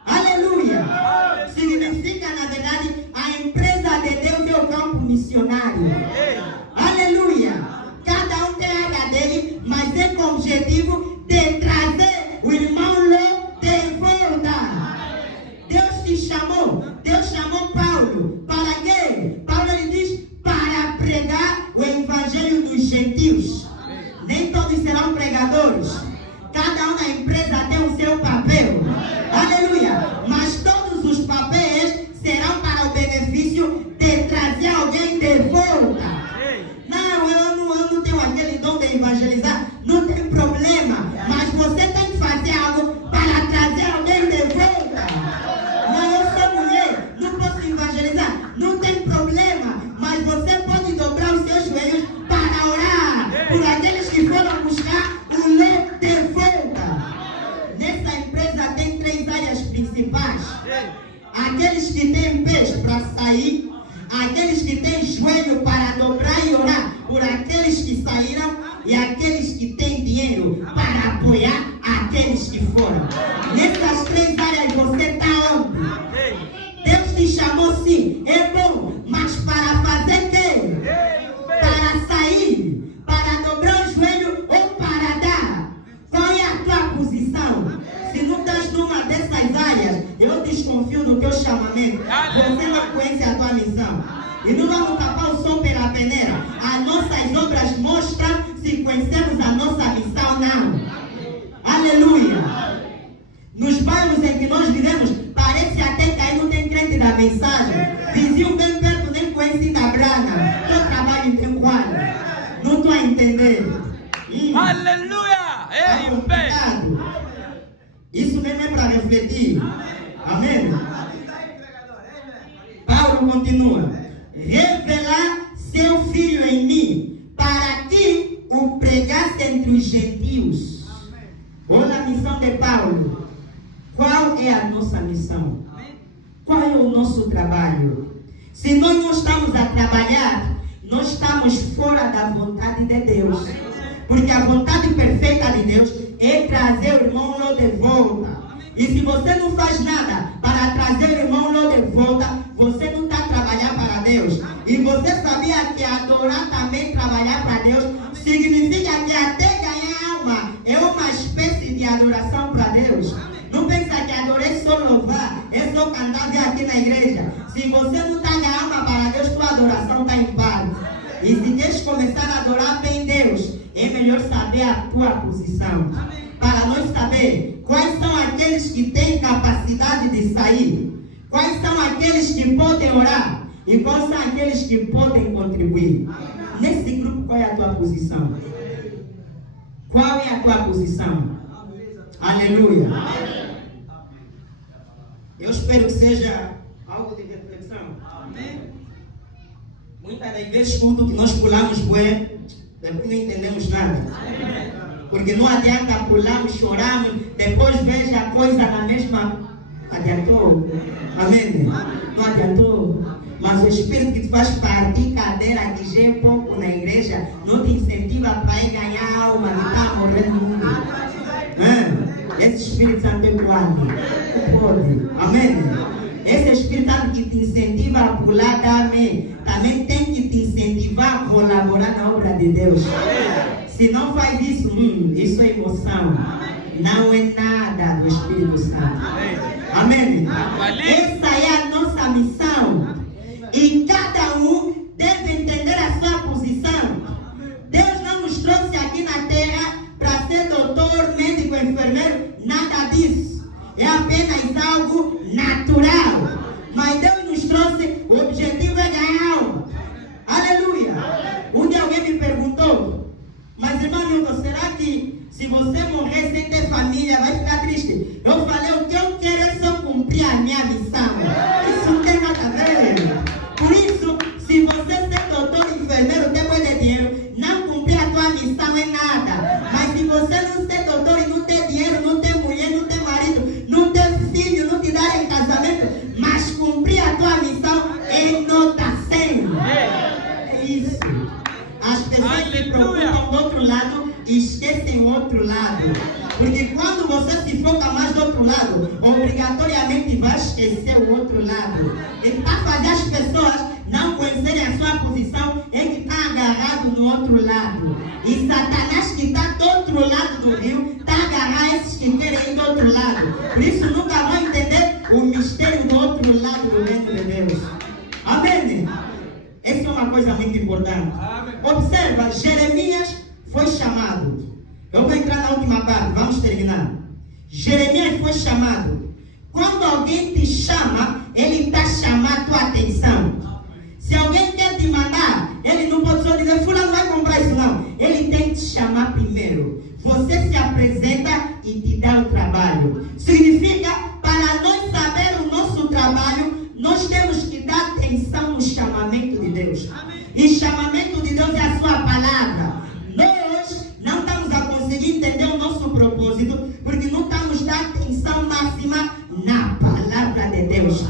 Aleluia. Significa, na verdade, a empresa de Deus é o campo missionário. Aleluia. Cada um tem a área dele, mas é com o objetivo de trazer o irmão Ló de volta. Deus te chamou. Deus chamou Paulo. Para quê? Paulo ele diz, para pregar o evangelho dos gentios. Nem todos serão pregadores. Cada um na empresa tem o seu papel. Aleluia. Mas todos os papéis serão para o benefício de trazer alguém de volta. Não, eu não tenho aquele dom de evangelizar. Não tem problema. Mas você tem que fazer algo para trazer alguém de volta. Não, eu sou mulher, não posso evangelizar. Não tem problema. Mas você pode dobrar os seus joelhos para orar por aqueles que foram buscar o Ló de volta. Nessa empresa tem 3 áreas principais. Aqueles que têm pés para sair, aqueles que têm joelho para dobrar e orar por aqueles que saíram e aqueles que têm dinheiro para apoiar aqueles que foram. Nessas 3 áreas você está onde? Deus te chamou sim, é bom, mas para fazer quê? Para sair, para dobrar o joelho ou para dar? Qual é a tua posição? Se não estás numa dessas áreas, eu desconfio do no teu chamamento. Você não conhece a tua missão. E não vamos tapar o sol pela peneira. As nossas obras mostram se conhecemos a nossa missão ou não. Aleluia. Nos bairros em que nós vivemos, parece até que aí não tem crente da mensagem. Vizinho bem perto nem conhece da brana. Teu trabalho tem quadro. Não estou a entender. Aleluia! É complicado. Isso mesmo é para refletir. Amém? Paulo continua. Revelar seu filho em mim, para que o pregasse entre os gentios. Olha a missão de Paulo. Qual é a nossa missão? Qual é o nosso trabalho? Se nós não estamos a trabalhar, nós estamos fora da vontade de Deus. Porque a vontade perfeita de Deus é trazer o irmão lá de volta. E se você não faz nada para trazer o irmão lá de volta, você não está a trabalhar para Deus. E você sabia que adorar também, trabalhar para Deus, significa que até ganhar alma é uma espécie de adoração para Deus. Não pensa que adorar é só louvar, é só cantar aqui na igreja. Se você não está ganhando alma para Deus, tua adoração está em paz. E se queres começar a adorar bem Deus, é melhor saber a tua posição. Para nós saber quais são aqueles que têm capacidade de sair, quais são aqueles que podem orar e quais são aqueles que podem contribuir. Nesse grupo, qual é a tua posição? Qual é a tua posição? Aleluia. Eu espero que seja algo de reflexão. Muitas das vezes, tudo que nós pulamos, depois não entendemos nada. Porque não adianta pularmos, chorarmos, depois veja a coisa na mesma. Adiantou? Amém? Não adiantou? Mas o Espírito que te faz partir cadeira de G pouco na igreja não te incentiva para ir ganhar alma, não está morrendo no mundo. Esse Espírito Santo é quando? Pode. Amém? Esse Espírito Santo que te incentiva a pular também tem que te incentivar a colaborar na obra de Deus. Se não faz isso, isso é emoção. Não é nada do Espírito Santo. Amém? Essa é a nossa missão. E cada um deve entender a sua posição. Deus não nos trouxe aqui na terra para ser doutor, médico, enfermeiro, nada disso. É apenas algo natural. Mas Deus nos trouxe, o objetivo é ganhar alma. Aleluia. Um dia alguém me perguntou, mas irmão Milton, será que se você morrer sem ter família vai ficar triste? Eu falei, o que eu quero é só cumprir a minha missão. Isso não tem nada a ver. Por isso, se você ser doutor, enfermeiro, depois de dinheiro, não cumprir a tua missão é nada. Mas se você não ser doutor e não ter dinheiro, não ter mulher, não ter marido, não ter filho, não te dar em casamento, mas cumprir a tua missão é nota 100. É isso. As pessoas se preocupam do outro lado e esquecem o outro lado. Porque quando você se foca mais do outro lado, obrigatoriamente vai esquecer o outro lado. E para fazer as pessoas não conhecerem a sua posição, é que está agarrado no outro lado. E Satanás que está do outro lado do rio, está agarrado esses que querem ir do outro lado. Por isso nunca vão entender o mistério do outro lado do reino de Deus. Amém? Essa é uma coisa muito importante. Observa, Jeremias foi chamado. Eu vou entrar na última parte, vamos terminar. Jeremias foi chamado. Quando alguém te chama, ele está chamando a tua atenção. Se alguém quer te mandar, ele não pode só dizer, fulano não vai comprar isso não. Ele tem que te chamar primeiro. Você se apresenta e te dá o trabalho. Significa, para nós saber o nosso trabalho, nós temos que dar atenção no chamamento de Deus. E chamamento de Deus é a sua palavra. Nós não estamos a conseguir entender o nosso propósito, porque não estamos dando atenção máxima na palavra de Deus.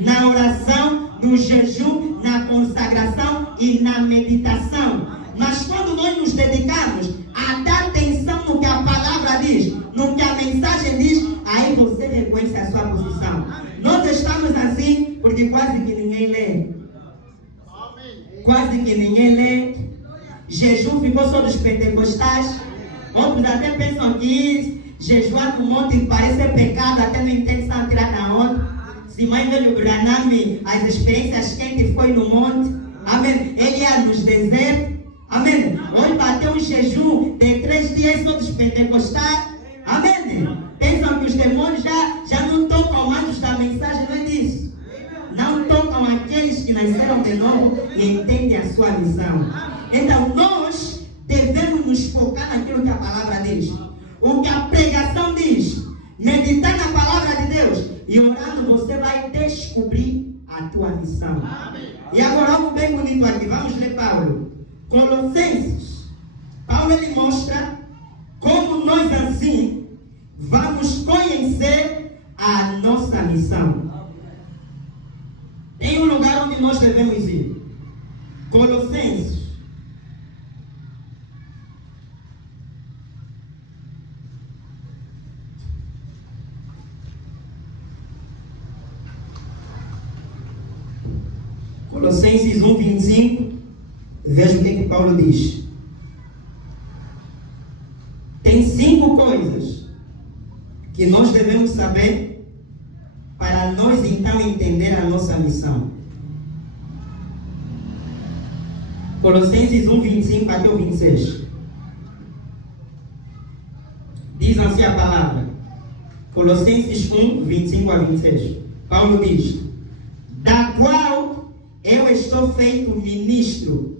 Na oração, no jejum, na consagração e na meditação. Mas quando nós nos dedicamos a dar atenção no que a palavra diz, no que a mensagem diz, aí você reconhece a sua posição. Nós estamos assim porque quase que ninguém lê. Quase que ninguém lê. Jejum ficou só dos pentecostais. Outros até pensam que jejuar no monte parece pecado, até não entende se tirar da onde. Se mãe velho Branham, as experiências quentes foi no monte. Amém. Ele ia nos desertos. Amém. Hoje bateu um jejum de 3 dias só dos pentecostais. Amém. Pensam que os demônios já não tocam anjos da mensagem, não é disso. Não tocam aqueles que nasceram de novo e entendem a sua missão. Então nós devemos nos focar naquilo que a palavra diz. O que a pregação diz. Meditar na palavra de Deus. E orando você vai descobrir a tua missão. E agora algo bem bonito aqui. Vamos ler Paulo. Colossenses. Paulo ele mostra como nós assim vamos conhecer a nossa missão. Tem um lugar onde nós devemos ir. Colossenses. Colossenses 1:25. Veja o que Paulo diz. Tem 5 coisas que nós devemos saber para nós então entender a nossa missão. Colossenses 1:25 até o 26. Diz assim a palavra. Colossenses 1:25 a 26. Paulo diz: da qual eu estou feito ministro,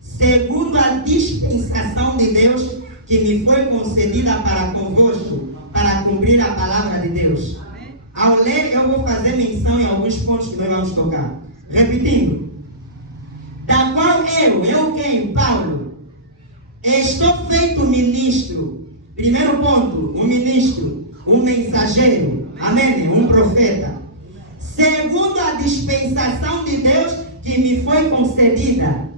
segundo a dispensação de Deus que me foi concedida para convosco, para cumprir a palavra de Deus. Ao ler, eu vou fazer menção em alguns pontos que nós vamos tocar. Repetindo. Da qual eu quem? Paulo, estou feito ministro. Primeiro ponto, um ministro, um mensageiro, amém? Um profeta. Segundo a dispensação de Deus que me foi concedida.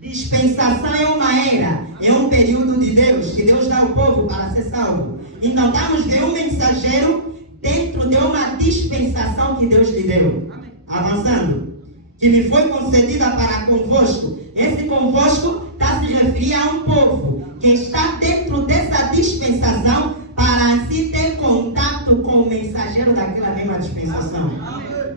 Dispensação é uma era, é um período de Deus, que Deus dá ao povo para ser salvo. Então, estamos vendo um mensageiro dentro de uma dispensação que Deus lhe deu. Avançando. Que me foi concedida para convosco. Esse convosco está se referindo a um povo que está dentro dessa dispensação para assim ter contato com o mensageiro daquela mesma dispensação.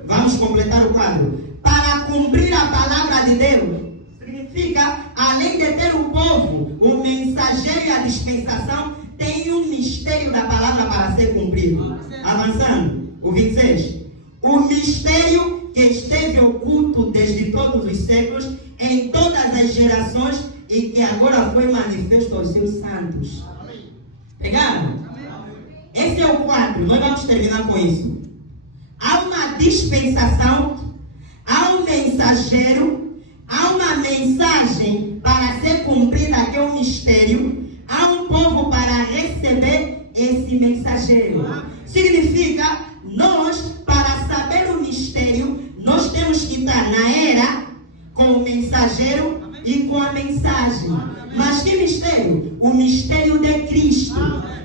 Vamos completar o quadro. Para cumprir a palavra de Deus. Significa, além de ter um povo, o mensageiro e a dispensação, tem um mistério da palavra para ser cumprido. Avançando, o 26. O mistério que esteve oculto desde todos os séculos, em todas as gerações, e que agora foi manifesto aos seus santos. Pegaram? Esse é o quadro, nós vamos terminar com isso. Há uma dispensação, há um mensageiro, há uma mensagem para ser cumprida, que é um mistério. Há um povo para receber esse mensageiro. Significa, nós, para saber o mistério, nós temos que estar na era com o mensageiro e com a mensagem. Mas que mistério? O mistério de Cristo.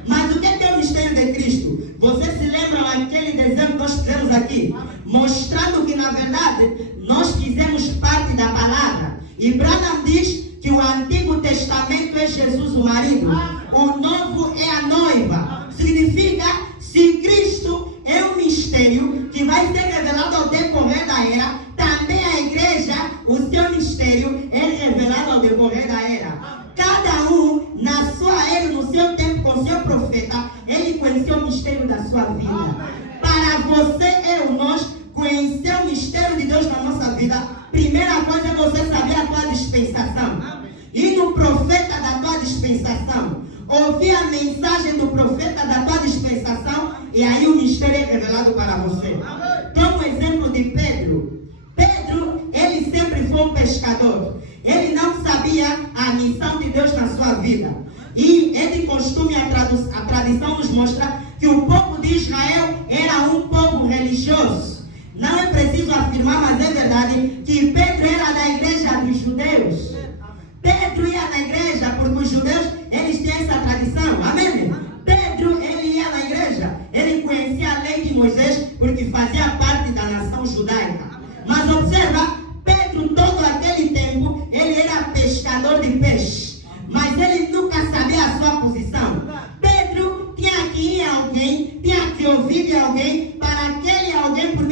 Mas o que é o mistério de Cristo? Vocês se lembram aquele desenho que nós fizemos aqui? Mostrando que, na verdade, nós fizemos parte da palavra. E Branham diz que o Antigo Testamento é Jesus, o marido. O Novo é a noiva. Significa, se Cristo é um mistério que vai ser revelado ao decorrer da era, também a igreja, o seu mistério é revelado ao decorrer da era. Cada um, na sua era, no seu tempo, com seu profeta, ele conheceu o mistério da sua vida. Para você, eu, nós, conhecer o mistério de Deus na nossa vida, primeira coisa é você saber a tua dispensação. E no profeta da tua dispensação, ouvir a mensagem do profeta da tua dispensação, e aí o mistério é revelado para você. Toma o exemplo de Pedro. Pedro, ele sempre foi um pescador. Ele não sabia a missão de Deus na sua vida. E é de costume, a tradição nos mostra que o povo de Israel era um povo religioso. Não é preciso afirmar, mas é verdade, que Pedro era da igreja dos judeus. Pedro ia na igreja porque os judeus, eles têm essa tradição. Amém? Pedro, ele ia na igreja. Ele conhecia a lei de Moisés porque fazia parte da nação judaica. Mas observa, Pedro, todo aquele tempo, ele era pescador de peixe. Mas ele nunca sabia a sua posição. Pedro tinha que ir a alguém, tinha que ouvir de alguém, para aquele alguém, porque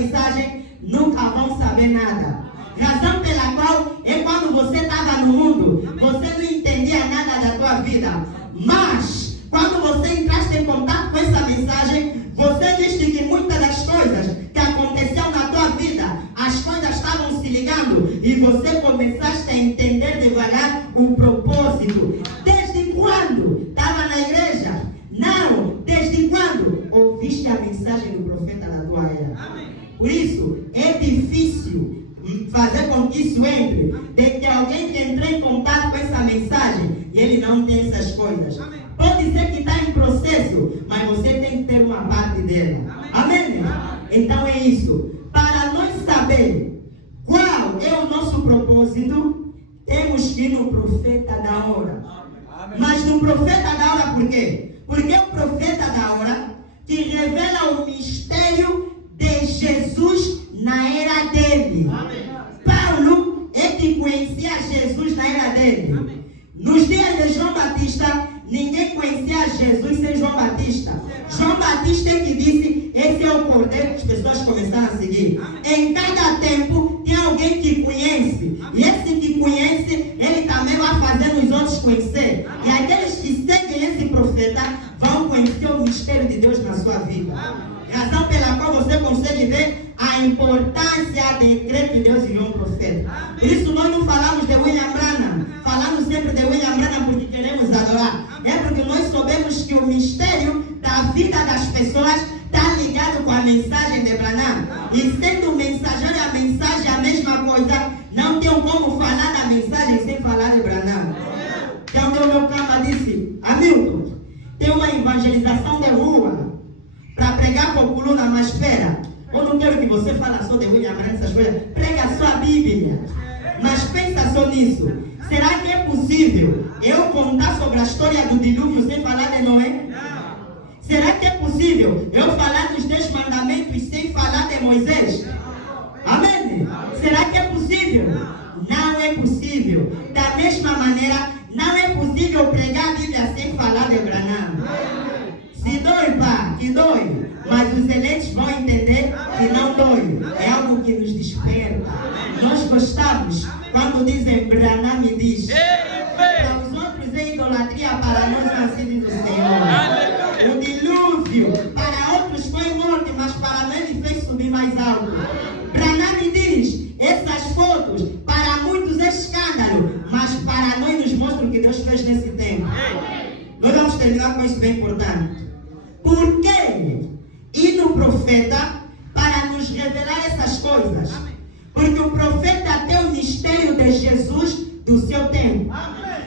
mensagem, nunca vão saber nada. Razão pela qual é quando você estava no mundo, você não entendia nada da tua vida. Mas, quando você entraste em contato com essa mensagem, você viste que muitas das coisas que aconteceram na tua vida, as coisas estavam se ligando e você começaste a entender devagar o propósito. Desde quando estava na igreja? Não, desde quando ouviste a mensagem do profeta da tua era. Por isso, é difícil fazer com que isso entre, de que alguém que entrou em contato com essa mensagem e ele não tem essas coisas. Pode ser que está em processo, mas você tem que ter uma parte dela. Amém? Então é isso. Para nós saber qual é o nosso propósito, temos que ir no profeta da hora. Mas no profeta da hora por quê? Porque é o profeta da hora que revela o mistério de Jesus na era dele. Paulo é que conhecia Jesus na era dele. Nos dias de João Batista, ninguém conhecia Jesus sem João Batista. João Batista é que disse, esse é o cordeiro que as pessoas começaram a seguir. Em cada tempo tem alguém que conhece. E esse que conhece, ele também vai fazendo os outros conhecer. E aqueles que seguem esse profeta vão conhecer o mistério de Deus na sua vida. Razão pela qual você consegue ver a importância de crer que Deus enviou um profeta. Por isso nós não falamos de William Branham. Falamos sempre de William Branham porque queremos adorar. É porque nós sabemos que o mistério da vida das pessoas está ligado com a mensagem de Branham. E sendo o mensageiro e a mensagem a mesma coisa, não tem como falar da mensagem sem falar de Branham. Então o meu cama disse, Hamilton, tem uma evangelização de rua para pregar com coluna, mas espera, eu não quero que você fale só de William Branham, essas coisas, prega só a Bíblia. Mas pensa só nisso. Será que é possível eu contar sobre a história do dilúvio sem falar de Noé? Será que é possível eu falar dos 10 mandamentos sem falar de Moisés? Amém? Será que é possível? Não é possível. Da mesma maneira, não é possível pregar a Bíblia sem falar de Branham. Se dói, pá, que dói. Mas os eleitos vão entender que não dói. É algo que nos desperta. Nós gostamos quando dizem Branham me diz. Para os outros é idolatria, para nós nascidos do Senhor. O dilúvio, para outros foi morte, mas para nós ele fez subir mais alto. Branham me diz, essas fotos, para muitos é escândalo, mas para nós nos mostra o que Deus fez nesse tempo. Nós vamos terminar com isso bem importante. Por que ir no profeta para nos revelar essas coisas? Porque o profeta tem o mistério de Jesus do seu tempo.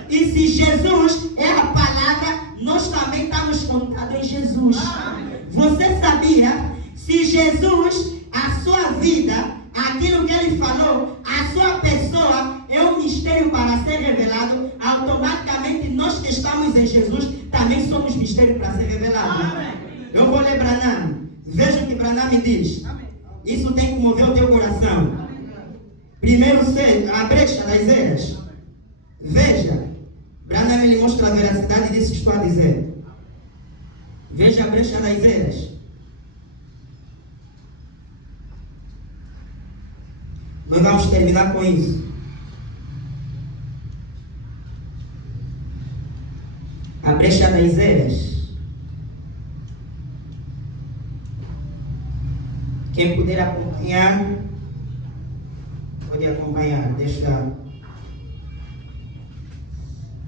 E se Jesus é a palavra, nós também estamos contados em Jesus. Você sabia? Se Jesus, a sua vida, aquilo que ele falou, a sua pessoa é um mistério para ser revelado, automaticamente nós que estamos em Jesus também somos mistério para ser revelado. Eu vou ler Branham. Veja o que Branham me diz. Isso tem que mover o teu coração. Primeiro, a brecha das eras. Veja. Branham ele mostra a veracidade disso que estou a dizer. Veja a brecha das eras. Nós vamos terminar com isso. A brecha das eras. Quem puder acompanhar, pode acompanhar. Deixa.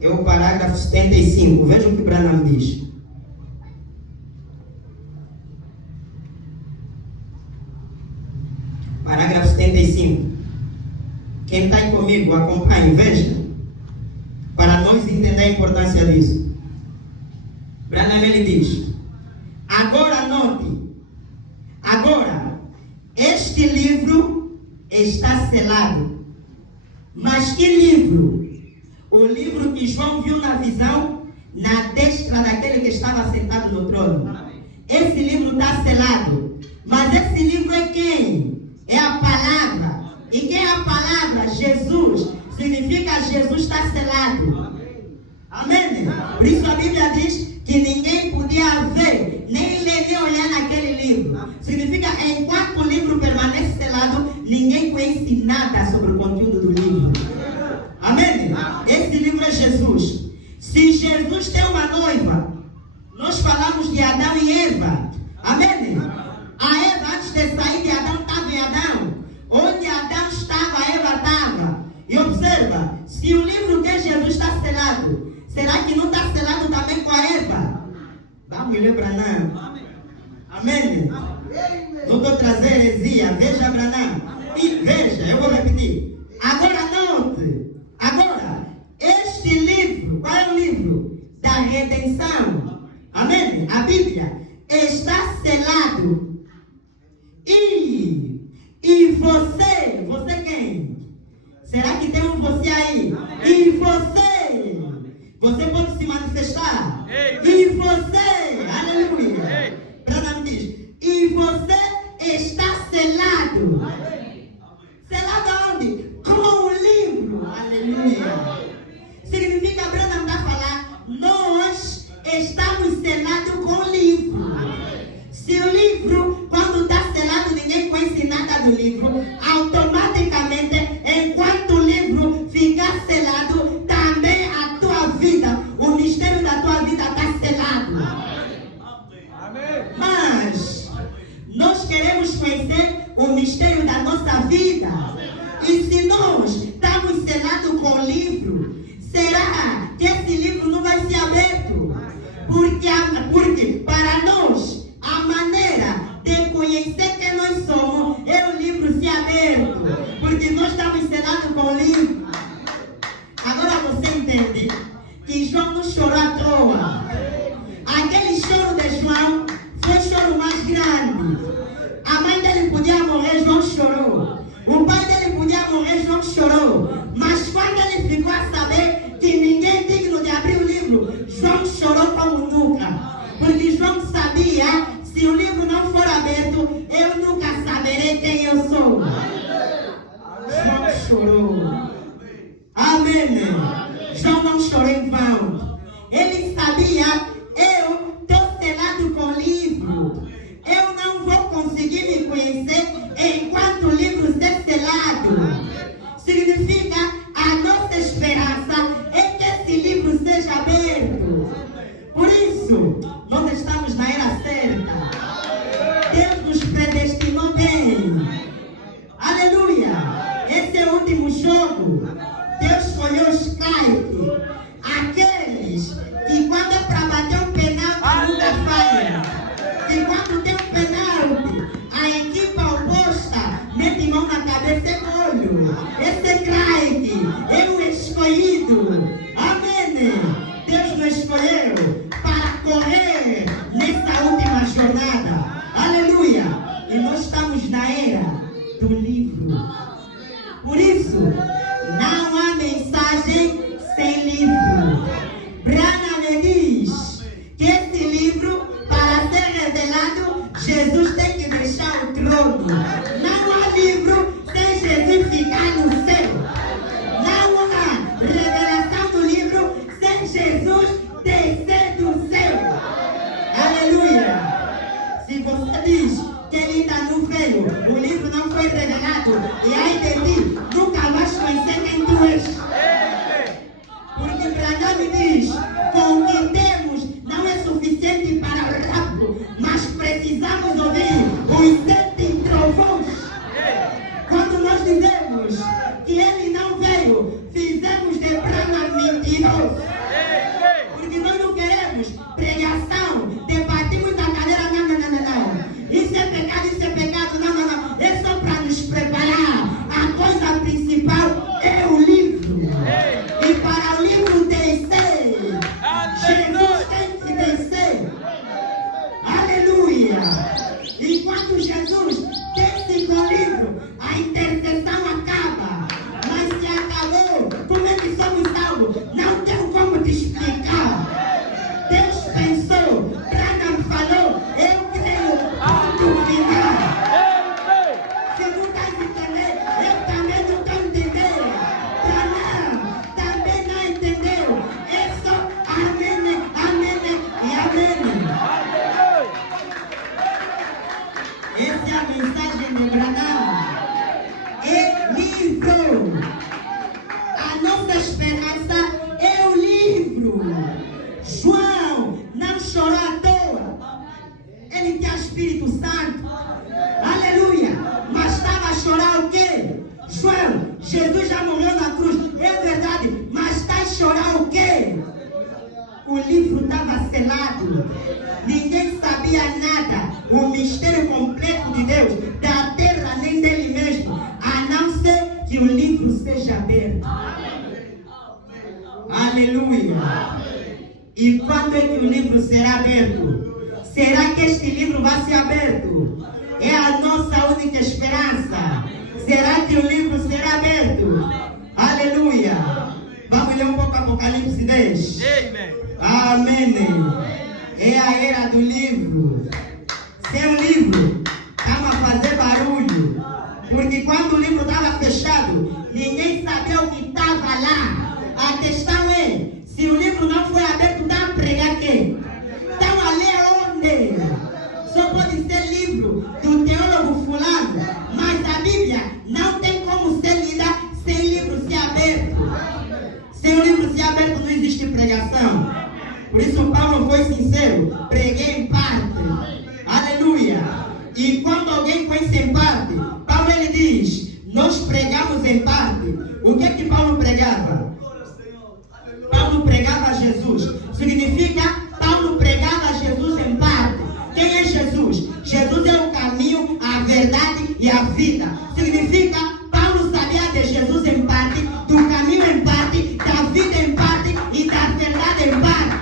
É o parágrafo 75. Veja o que Branham diz. Parágrafo 75. Quem está aí comigo, acompanhe, veja. Para nós entender a importância disso. Branham ele diz. Agora note. Agora, este livro está selado. Mas que livro? O livro que João viu na visão, na destra daquele que estava sentado no trono. Esse livro está selado. Mas esse livro é quem? É a palavra. E quem é a palavra? Jesus. Significa Jesus está selado. Amém? Por isso a Bíblia diz que ninguém podia ver, nem ler, nem olhar naquele livro. Significa enquanto o livro permanece nada sobre o conteúdo do livro. Amém? Esse livro é Jesus. Se Jesus tem uma noiva, nós falamos de Adão e Eva. Amém? A Eva, antes de sair de Adão, estava em Adão. Onde Adão estava, a Eva estava. E observa, se o livro que é Jesus está selado, será que não está selado também com a Eva? Vamos ler Branham. Amém? Não estou trazendo heresia. Veja Branham. E veja, eu vou repetir. Agora note. Agora, este livro, qual é o livro? Da redenção. Amém? A Bíblia está selado. E você quem? Será que tem um você aí? E você pode se manifestar? E você, aleluia. Branham diz, e você está selado. Selado aonde? Com o livro, aleluia. Significa, Branham está falando, nós estamos selados com o livro. Se o livro, quando está selado, ninguém conhece nada do livro, automaticamente, enquanto o livro ficar selado, também a tua vida, o mistério da tua vida está selado. Mas nós queremos conhecer o mistério da nossa vida. E se nós estamos selados com o livro, será que esse livro não vai ser aberto? Porque para nós, a maneira de conhecer quem nós somos é o livro ser aberto. Porque nós estamos selados com o livro. Agora você entende que João não chorou à toa. Aquele choro de João foi o choro mais grande. A mãe dele podia morrer, João chorou. O pai dele podia morrer, João chorou. Mas quando ele ficou a saber que ninguém é digno de abrir o livro, João chorou como nunca. Porque João sabia, se o livro não for aberto, eu nunca saberei quem eu sou. João chorou. Amém. João não chorou em vão. Ele sabia, eu estou selado com o livro. Eu não vou conseguir me conhecer enquanto o livro estiver selado. Significa, a nossa esperança é que esse livro seja aberto. Por isso, nós estamos na era certa. Deus nos predestinou bem. Aleluia. Esse é o último jogo. Deus escolheu os Skype. Aqueles que quando é para bater um penalti, nunca falha. Que quando tem um penalti, a equipe oposta mete mão na cabeça e olho. Esse é craque, é o escolhido. Amém. Deus nos escolheu para correr nessa última jornada. Aleluia. E nós estamos na era do livro. Por isso, não há mensagem sem livro. Branham me diz que esse livro, para ser revelado, Jesus tem que deixar o trono. Não há livro sem Jesus ficar no céu. Não há revelação do livro sem Jesus descer do céu. Aleluia. Se você diz que ele ainda não veio, o livro não foi revelado, e aí de ti nunca vais conhecer quem tu és. Porque Branham me diz, com o que temos não é suficiente para o rabo, mas precisamos ouvir os 7 trovões. Quando nós dizemos que ele não veio, fizemos de Branham mentiroso. Porque nós não queremos pregação, debater muita cadeira, não. Isso é pecado, não. É só para nos preparar. A coisa principal é o livro. E para o livro descer, Jesus tem que descer. Aleluia. Enquanto Jesus desce com o livro, a intercessão acaba. Mas se acabou, como é que somos salvos? Não tenho como te explicar. Deus pensou, Branham falou, eu creio no final. Se não estás entendendo, eu também não estou entendendo. Branham também não entendeu. É só amém e amém. Essa é a mensagem de Branham. É livre. Espírito Santo. Aleluia. Mas estava a chorar o quê? João, Jesus já morreu na cruz. É verdade. Mas está a chorar o quê? O livro estava selado. Ninguém sabia nada. O mistério completo de Deus, da terra nem dele mesmo, a não ser que o livro seja aberto. Aleluia. E quando é que o livro será aberto? Será que este livro vai ser aberto? É a nossa única esperança. Será que o livro será aberto? Aleluia. Vamos ler um pouco Apocalipse 10. Amém. É a era do livro. Sem o livro, estava a fazer barulho. Porque quando o livro estava fechado, ninguém sabia o que estava lá. A questão é, se o livro não foi aberto, estão a pregar quem? Estão a ler onde? Só pode ser livro do teólogo fulano. Mas a Bíblia não tem como ser lida sem o livro ser aberto. Sem o livro ser aberto não existe pregação. Por isso Paulo foi sincero. Preguei em parte. Aleluia. E quando alguém conhece em parte, Paulo ele diz, nós pregamos em parte. O que é que Paulo pregava? Paulo pregava a Jesus. Significa, Paulo pregava a Jesus em parte. Quem é Jesus? Jesus é o caminho, a verdade e a vida. Significa, Paulo sabia de Jesus em parte, do caminho em parte, da vida em parte e da verdade em parte.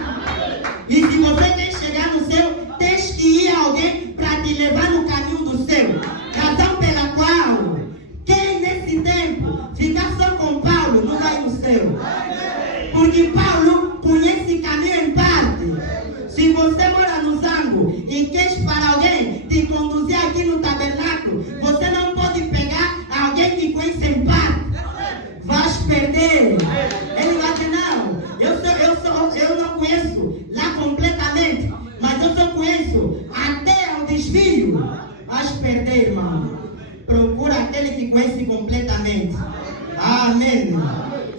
E se você quer chegar no céu, tens que ir a alguém para te levar no caminho do céu. Razão pela qual, quem nesse tempo ficar só com Paulo não vai no céu. Porque Paulo conhece caminho em parte. Se você mora no Zango e queres para alguém te conduzir aqui no tabernáculo, você não pode pegar alguém que conhece em parte. Vais perder. Ele vai dizer, não, eu não conheço lá completamente, mas eu só conheço até o desvio. Vais perder, irmão. Procura aquele que conhece completamente. Amém.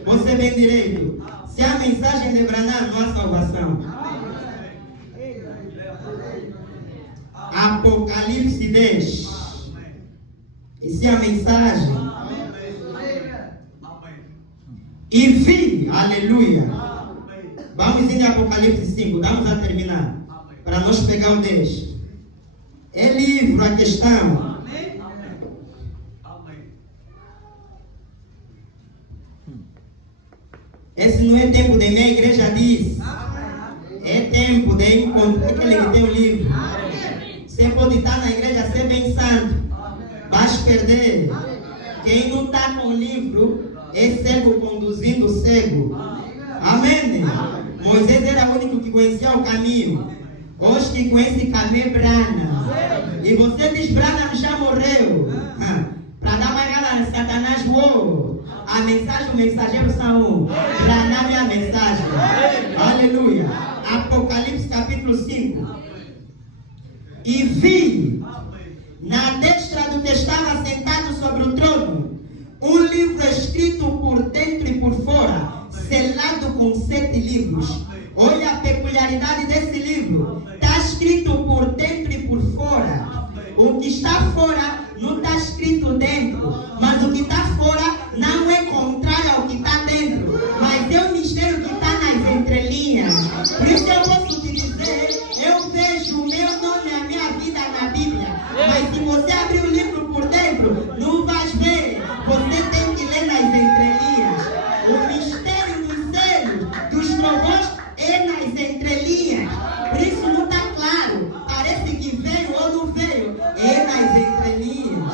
Você bem direito. Se a mensagem de Branham não há salvação. Apocalipse 10. E se a mensagem. E vi, aleluia. Vamos em Apocalipse 5, vamos a terminar. Para nós pegar o 10. É livro a questão. Esse não é tempo de minha igreja diz. É tempo de encontrar aquele que tem o livro. Você pode estar na igreja ser bem santo. Vais perder. Quem não está com o livro é cego conduzindo o cego. Amém? Moisés era o único que conhecia o caminho. Hoje que conhece caminho é Branham. E você diz Branham já morreu. Para dar uma gala a Satanás, uou. A mensagem, o mensageiro são Branham é a mensagem. Aleluia. Apocalipse capítulo 5. E vi na destra do que estava sentado sobre o trono um livro escrito por dentro e por fora, selado com 7 livros. Olha a peculiaridade desse livro. Está escrito por dentro e por fora. O que está fora não está escrito dentro. Mas o que está fora não é contrário ao que está dentro. Mas é o mistério que está nas entrelinhas. Por isso eu posso te dizer, eu vejo o meu nome e a minha vida na Bíblia. Mas se você abrir o livro por dentro, não vais ver. Você tem que ler nas entrelinhas. O mistério dos selos, dos trovões, é nas entrelinhas. Por isso não está claro. Parece que veio ou não veio. É nas entrelinhas.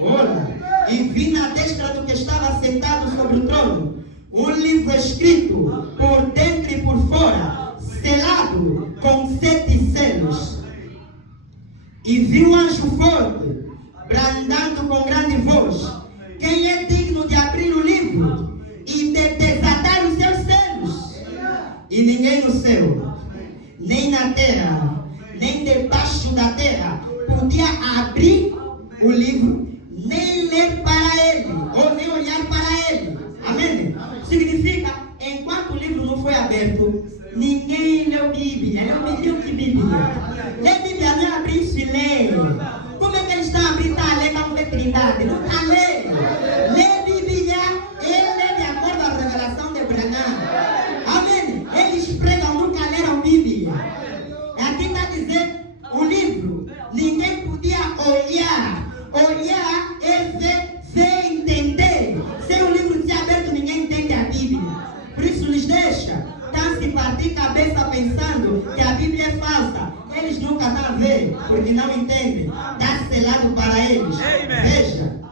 Olha. E vi na destra do que estava sentado sobre o trono um livro escrito por dentro e por fora, selado com 7 selos. E vi um anjo forte, bradando com grande voz: quem é digno de abrir o livro e de desatar os seus selos? E ninguém no céu, nem na terra, nem debaixo da terra, podia abrir o livro, nem ler para ele, ou nem olhar para ele. Amém? Significa, enquanto o livro não foi aberto, ninguém leu Bíblia. Eu me leu que Bíblia? Ler Bíblia não é abrir isso e ler. revelado para eles. Amen. Veja.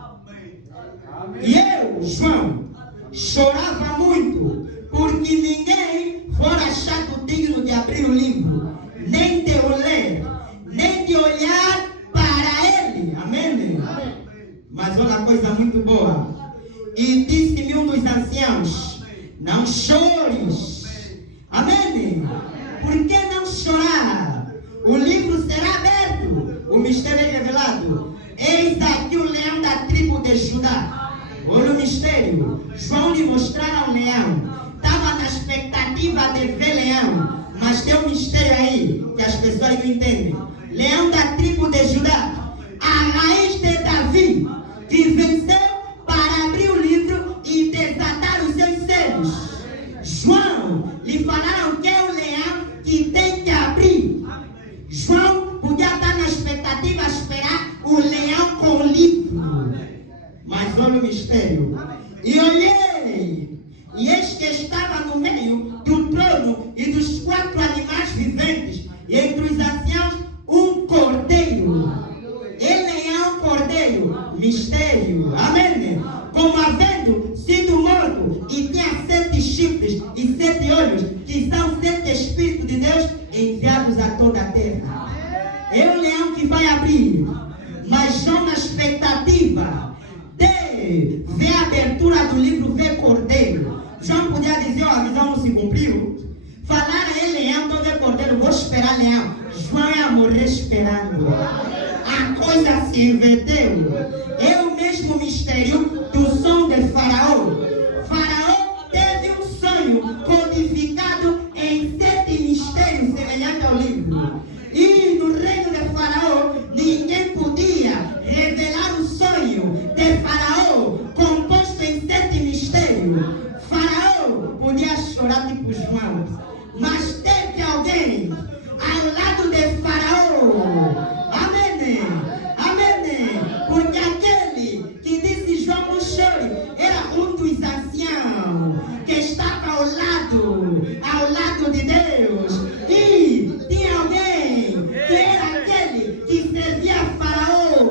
E eu, João, chorava muito, porque ninguém fora achado digno de abrir o livro, nem de o ler, nem de olhar para ele. Amém? Mas olha a coisa muito boa. E disse-me um dos anciãos: não chores. Amém? Por que não chorar? O livro será aberto, o mistério é revelado. Eis aqui o leão da tribo de Judá. Olha o mistério. João lhe mostraram o leão. Estava na expectativa de ver leão. Mas tem um mistério aí que as pessoas não entendem. Leão da tribo de Judá, a raiz de Davi, que venceu para abrir o livro e desatar os seus selos. João lhe falaram que é o leão que tem que abrir. João podia estar na expectativa de esperar o leão com o livro. Mas olha o mistério. E olhei, e eis que estava no meio do trono e dos 4 animais viventes, e entre os anciãos um cordeiro. Ele é um cordeiro. Mistério. Amém? Como havendo sido morto, e tinha 7 chifres e 7 olhos, que são 7 Espíritos de Deus enviados a toda a terra. É o leão que vai abrir. Mas João, na expectativa de ver a abertura do livro, ver cordeiro. João podia dizer: a visão não se cumpriu. Falaram é leão, então ver cordeiro, vou esperar leão. João ia morrer esperando. A coisa se inverteu. É o mesmo mistério do som de Faraó. Faraó teve um sonho codificado em 7 mistérios semelhantes ao livro. E no reino de Faraó, ninguém podia revelar o sonho de Faraó, composto em 7 mistérios. Faraó podia chorar tipo João, mas teve alguém ao lado de Faraó. Amém? Amém? Porque aquele que disse João não chore era um dos anciãos que estava ao lado de Deus. E tinha alguém que era aquele que servia a Faraó,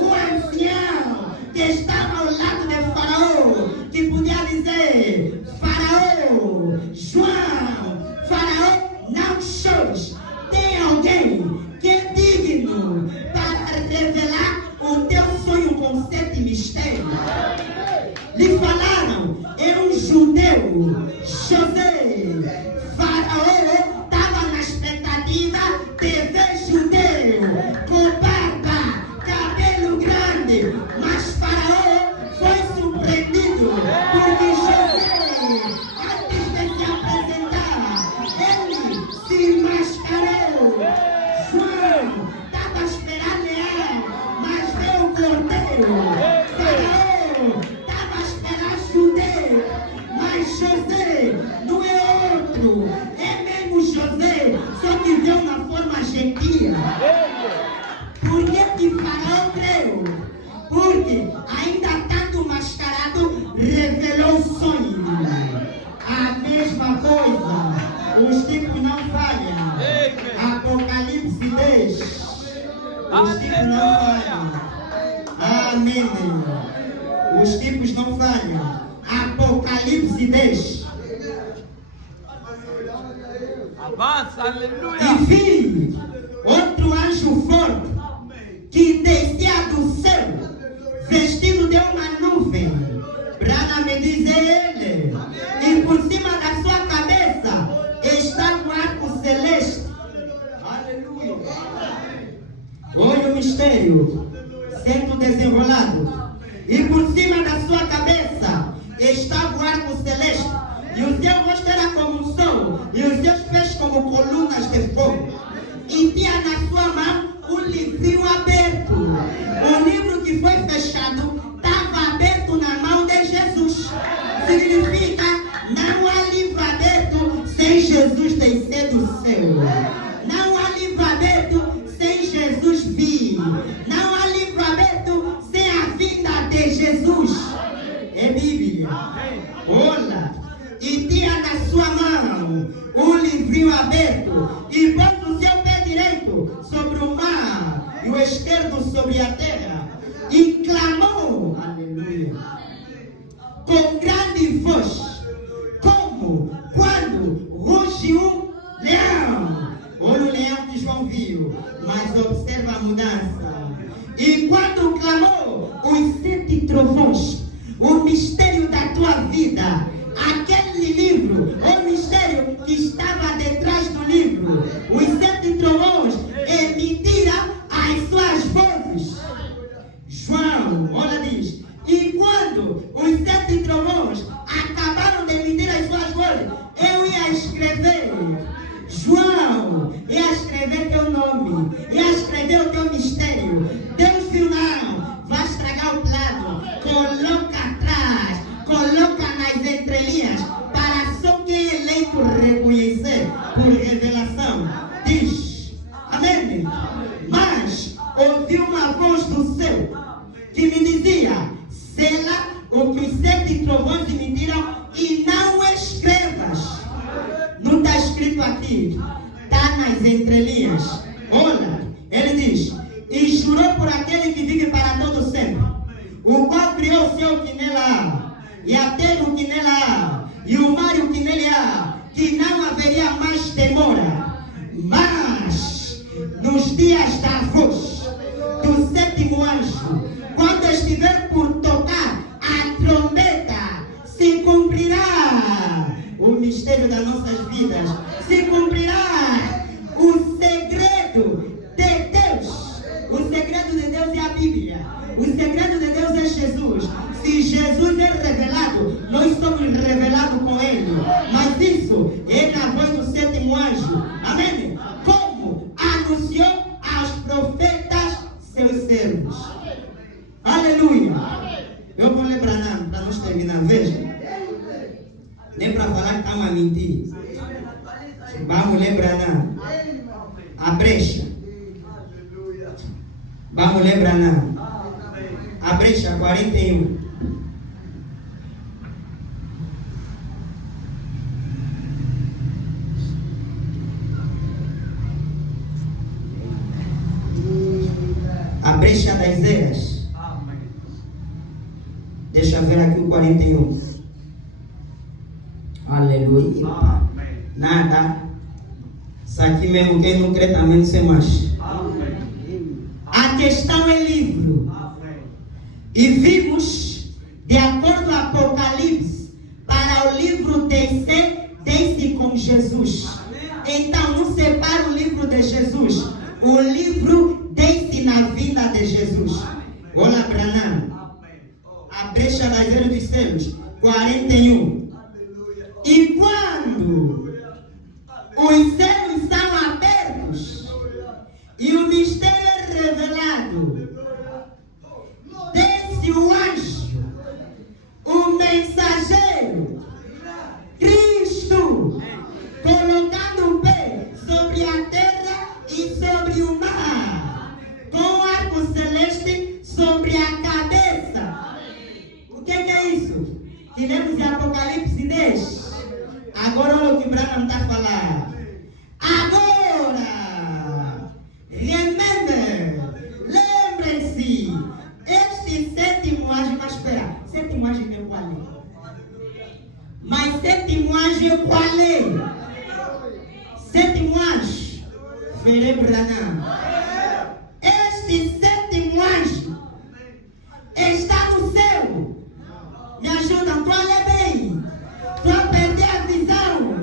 o ancião que estava ao lado de Faraó, que podia dizer: Faraó, João, Faraó, não chores. Tem alguém que é digno para revelar o teu sonho com 7 mistérios. Lhe falaram, é um judeu, José. Faraó estava na expectativa de ver judeu, com barba, cabelo grande. Mas Faraó foi surpreendido, porque José, antes de se apresentar, ele se mascarou. João estava esperando leão, mas veio o cordeiro. Faraó estava esperando judeu, mas José não é outro. É mesmo José, só que veio na forma gentil. Por que Faraó creu? Porque ainda tanto mascarado revelou o sonho. A mesma coisa, os tipos não falham. Apocalipse 10. Os tipos não falham. Amém. Os tipos não falham. Apocalipse 10. Avança, aleluia. E vi outro anjo forte que descia do céu, vestido de uma nuvem. Brana me diz ele. E por cima da sua cabeça está o arco celeste. Aleluia. Olha o mistério sendo desenrolado. E por cima da sua cabeça estava o arco celeste. E o seu rosto era como um sol, e os seus pés como colunas de fogo. E tinha na sua mão um livrinho aberto. O livro que foi fechado estava aberto na mão de Jesus. Significa, não há livro aberto sem Jesus descer do céu. Não há livro aberto sem Jesus vir. Não há livro aberto sem a vinda de Jesus. É Bíblia. Olha. E tinha na sua mão um livrinho aberto. E quando sobre a terra e clamou, aleluia, com grande voz, como quando ruge um leão. Olha o leão que João viu, mas observa a mudança. E quando clamou os 7 trovões, o mistério da tua vida, aquele livro, o mistério que estava detrás do livro, os 7 trovões emitiram as suas vozes. João, olha, diz, e quando os 7 trovões acabaram de emitir as suas vozes, eu ia escrever, João, ia escrever teu nome, ia escrever o teu mistério. Deus viu, não, vai estragar o plano, coloca atrás, coloca nas entrelinhas, para só quem é eleito reconhecer por revelação. Diz, amém? Mas ouvi uma voz do céu que me dizia, sela o que os 7 trovões emitiram e não escrevas. Não está escrito aqui, está nas entrelinhas. Olha, ele diz, e jurou por aquele que vive para todo sempre, o qual criou o céu que nela há, e a terra o que nela há, e o mar o que nele há, que não haveria mais demora. Mas nos dias da voz do 7º anjo, quando estiver por tocar a trombeta, se cumprirá o mistério das nossas vidas, se cumprirá o segredo de Deus. O segredo de Deus é a Bíblia, o segredo de Deus é Jesus. Se Jesus é revelado, nós somos revelados com Ele, mas isso é na voz do 7º anjo, amém? Como anunciou aos profetas seus servos. Aleluia. Eu vou lembrar para nós terminar, veja. Nem para falar que estamos a mentir. Vamos lembrar não. A brecha. Vamos lembrar não. A brecha 41. A brecha das eras. Deixa eu ver aqui o 41. Aleluia. Nada. Isso aqui mesmo, quem não crê também não sei mais. A questão é livro. E vimos, de acordo com Apocalipse, para o livro desce com Jesus. Então não separa o livro de Jesus. O livro desce na vinda de Jesus. Olha para nós. A brecha das eras dos céus. 41. E quando os céus são abertos e o mistério é revelado, desce o anjo, o mensageiro, Cristo, colocando o pé sobre a terra e sobre o mar, com arco celeste sobre a cabeça. O que é isso? Que lemos em Apocalipse 10. Agora olha o que Branham está falando. Agora, lembrem-se, este 7º anjo, mas espera, 7º anjo é qual é? Mas 7º anjo é qual é? 7º anjo, verei Branham. Este 7º anjo está no céu. Me ajudam, qual é bem? Tu a perder a visão,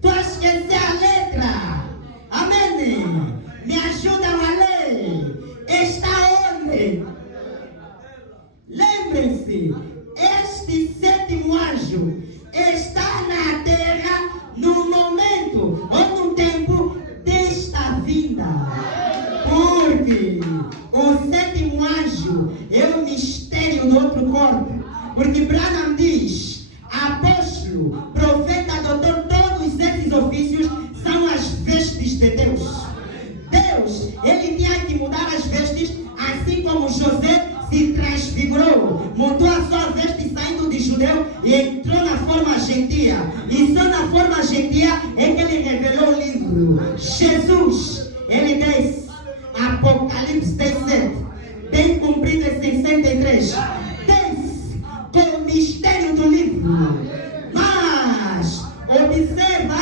tu a esquecer a letra, amém? Me ajudam a ler. Está onde? Lembrem-se, este 7º anjo está na terra no momento ou no tempo desta vinda, porque o 7º anjo é o mistério do outro corpo. Porque Branham diz, apóstolo, profeta, doutor, todos esses ofícios são as vestes de Deus. Deus, ele tinha que mudar as vestes, assim como José se transfigurou, mudou a sua veste saindo de judeu e entrou na forma gentia. E só na forma gentia é que ele revelou o livro. Jesus, ele desce, Apocalipse 17. fez? Tem-se com o mistério do livro. Mas observa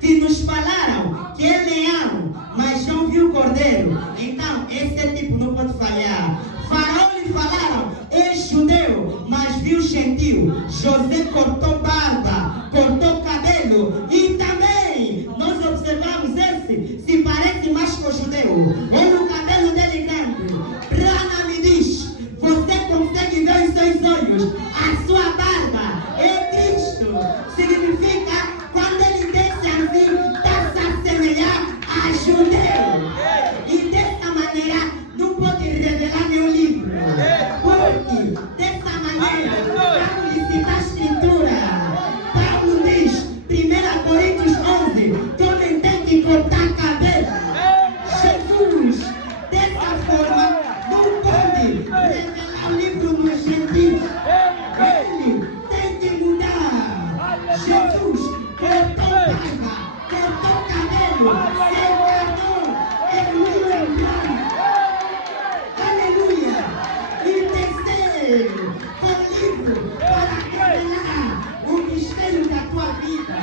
que nos falaram que é leão, mas não viu o cordeiro. Então, esse tipo não pode falhar. Faraó lhe falaram, é judeu, mas viu gentil. José cortou barba, cortou cabelo. E também, nós observamos esse, se parece mais com o judeu. Olha o cabelo dele grande. Brana me diz, você consegue ver os seus olhos. A sua barba é Cristo. Significa, quando ele desce assim, está se assemelhar a judeu. E dessa maneira, não pode revelar meu livro. Porque, dessa maneira, Paulo lhe cita a escritura. Paulo diz, 1 Coríntios 11, que homem tem que cortar cabelo. Jesus, dessa forma, não pode revelar o livro dos gentios. Ele tem que mudar. Jesus cortou barba, cortou cabelo, se encarnou em um plano. Aleluia! E terceiro, o livro para revelar o mistério da tua vida.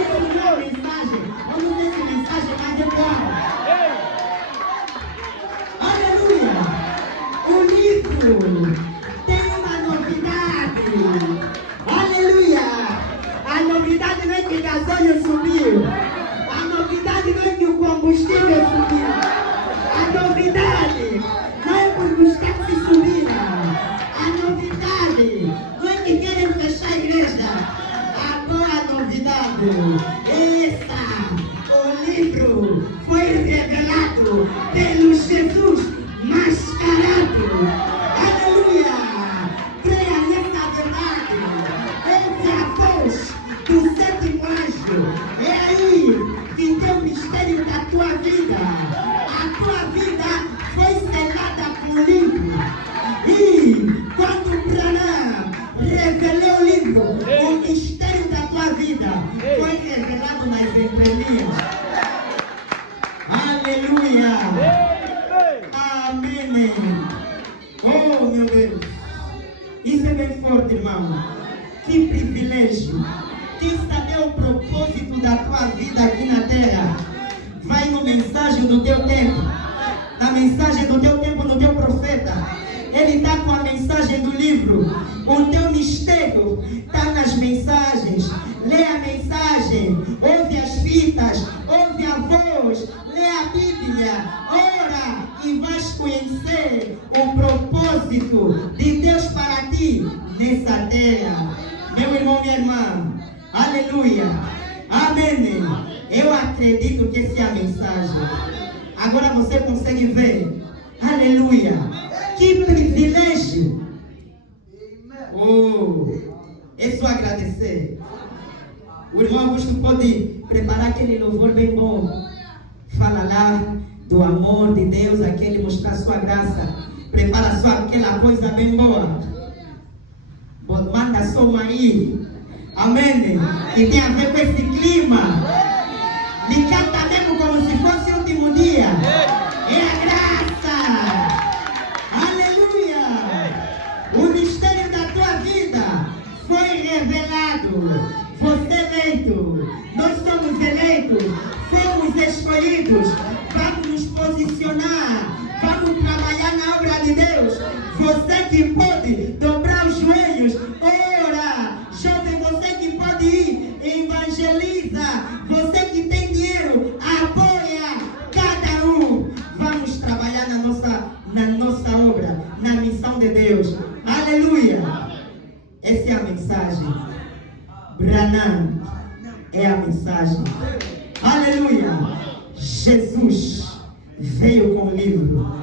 Isso não é mensagem, eu não sei se mensagem, mas é boa. Aleluia! O livro tem uma novidade. Aleluia! A novidade não é que o gasóleo subiu. A novidade não é que o combustível subiu. A novidade não é porque os táxis subiram. A novidade não é que querem fechar a igreja. Agora a novidade é essa. O livro foi revelado pelo Jesus mascarado. Aleluia! Creia nessa verdade. Ouve a voz do sétimo anjo. É aí que tem o mistério da tua vida. A tua vida foi selada com o livro. E quando Branham revelou o livro, o mistério da tua vida foi revelado nas entrelinhas. Aleluia! Amém! Oh, meu Deus! Isso é bem forte, irmão. Que privilégio! Quem saber o propósito da tua vida aqui na terra, vai no mensagem do teu tempo. Na mensagem do teu tempo, no teu profeta. Ele está com a mensagem do livro. O teu mistério está nas mensagens. Lê a mensagem, ouve as fitas, ouve a voz, lê a Bíblia, ora e vais conhecer o propósito de Deus para ti nessa terra. Meu irmão, minha irmã, aleluia, amém. Eu acredito que essa é a mensagem. Agora você consegue ver, aleluia, que privilégio. Oh, é só agradecer. O irmão Augusto pode preparar aquele louvor bem bom. Fala lá do amor de Deus, aquele mostrar sua graça. Prepara só aquela coisa bem boa. Manda som aí. Amém? Que tem a ver com esse clima. Me canta mesmo como se fosse o último dia. É a graça. Aleluia. O mistério da tua vida foi revelado. Você é eleito, nós somos eleitos, fomos escolhidos, vamos nos posicionar, vamos trabalhar na obra de Deus. Você que pode dobrar os joelhos, ora, jovem, você que pode ir, evangeliza, você que tem dinheiro, apoia cada um. Vamos trabalhar na nossa obra, na missão de Deus. Aleluia! Essa é a mensagem. Branham é a mensagem. Aleluia! Jesus veio com o livro,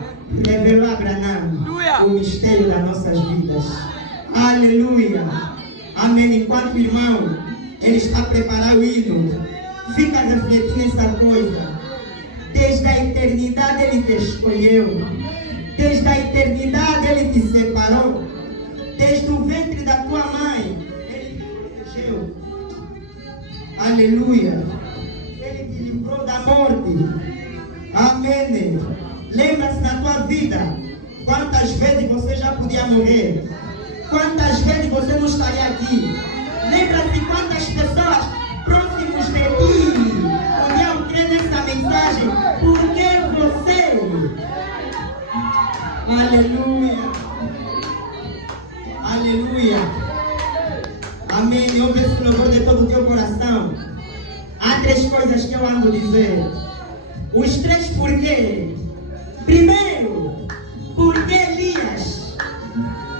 revelou a Branham o mistério das nossas vidas. Aleluia! Amém. Enquanto o irmão ele está preparando o hino, fica refletindo nessa coisa. Desde a eternidade ele te escolheu. Desde a eternidade ele te separou. Desde o ventre da tua mãe aleluia, ele te livrou da morte. Amém. Lembra-se na tua vida quantas vezes você já já podia morrer. Quantas vezes você não estaria aqui? Lembra-se quantas pessoas próximas de ti podiam crer nessa mensagem? Porque você... Aleluia. Aleluia. Amém. Ouve esse louvor de todo o teu coração. Há 3 coisas que eu amo dizer. Os 3 porquê. Primeiro, porque Elias.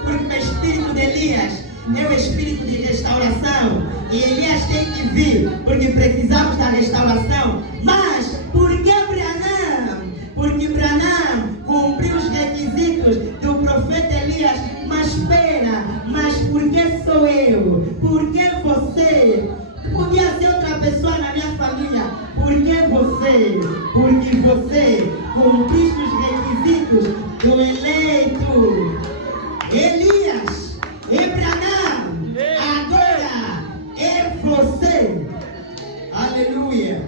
Porque o espírito de Elias é o espírito de restauração. E Elias tem que vir, porque precisamos da restauração. Mas, por que Branham? Porque Branham cumpriu os requisitos do profeta Elias. Mas espera, mas por que sou eu? Por que você? Podia ser outra pessoa na minha família. Por que você? Porque você cumpriste os requisitos do eleito. Elias, Branham, agora é você. Aleluia.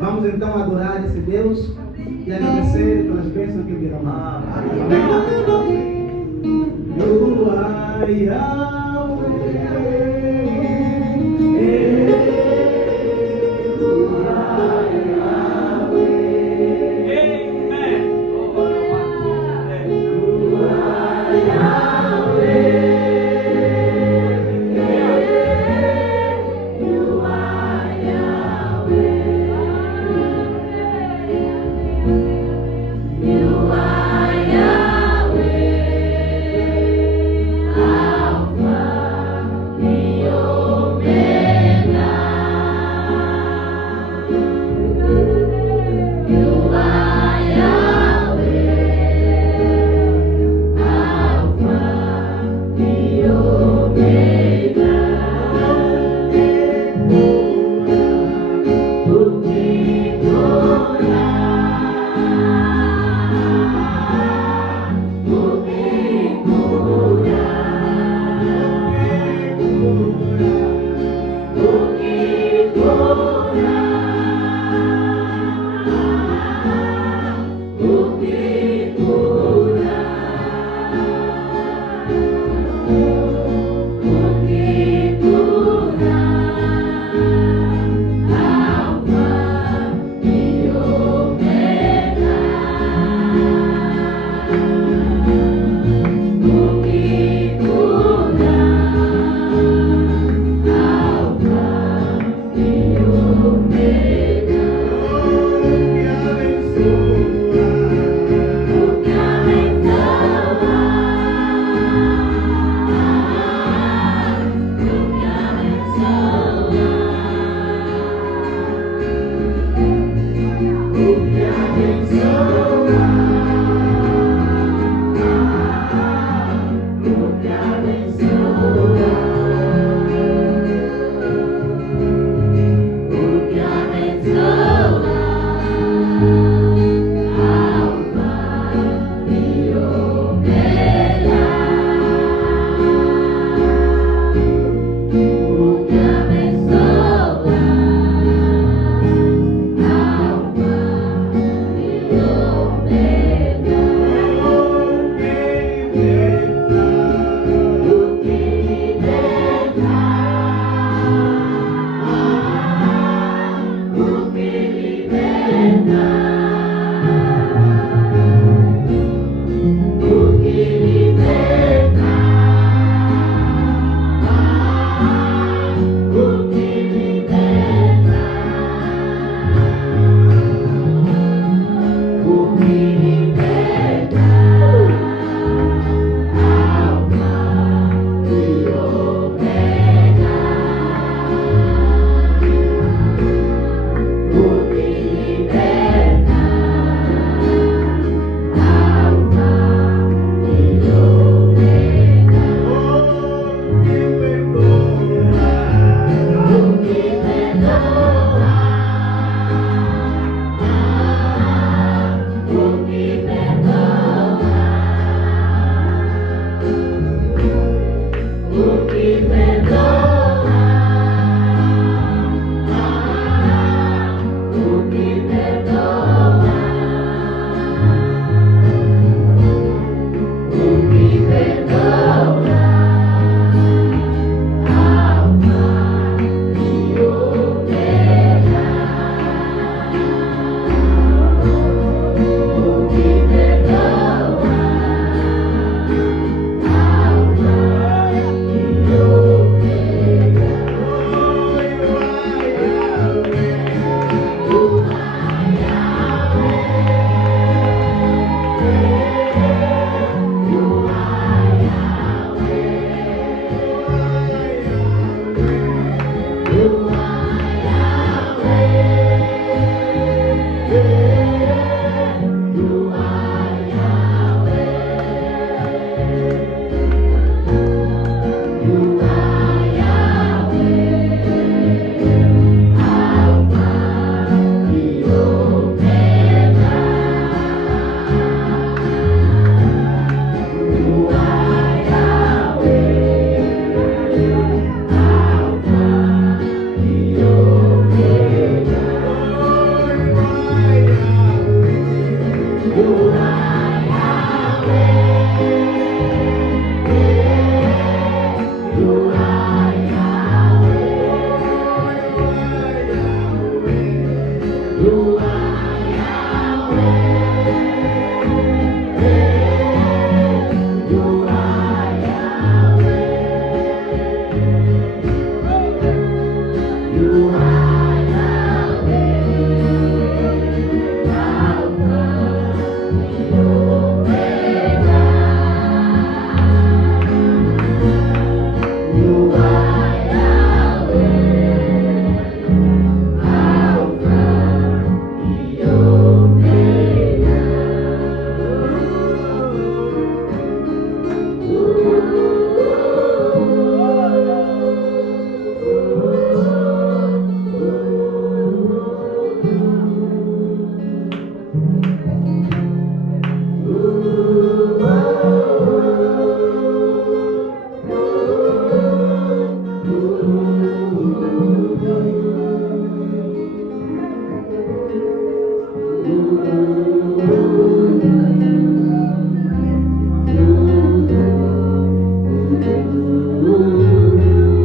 Vamos então adorar esse Deus e agradecer pelas bênçãos que Ele derramou. You are Yahweh.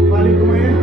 Fale com ele.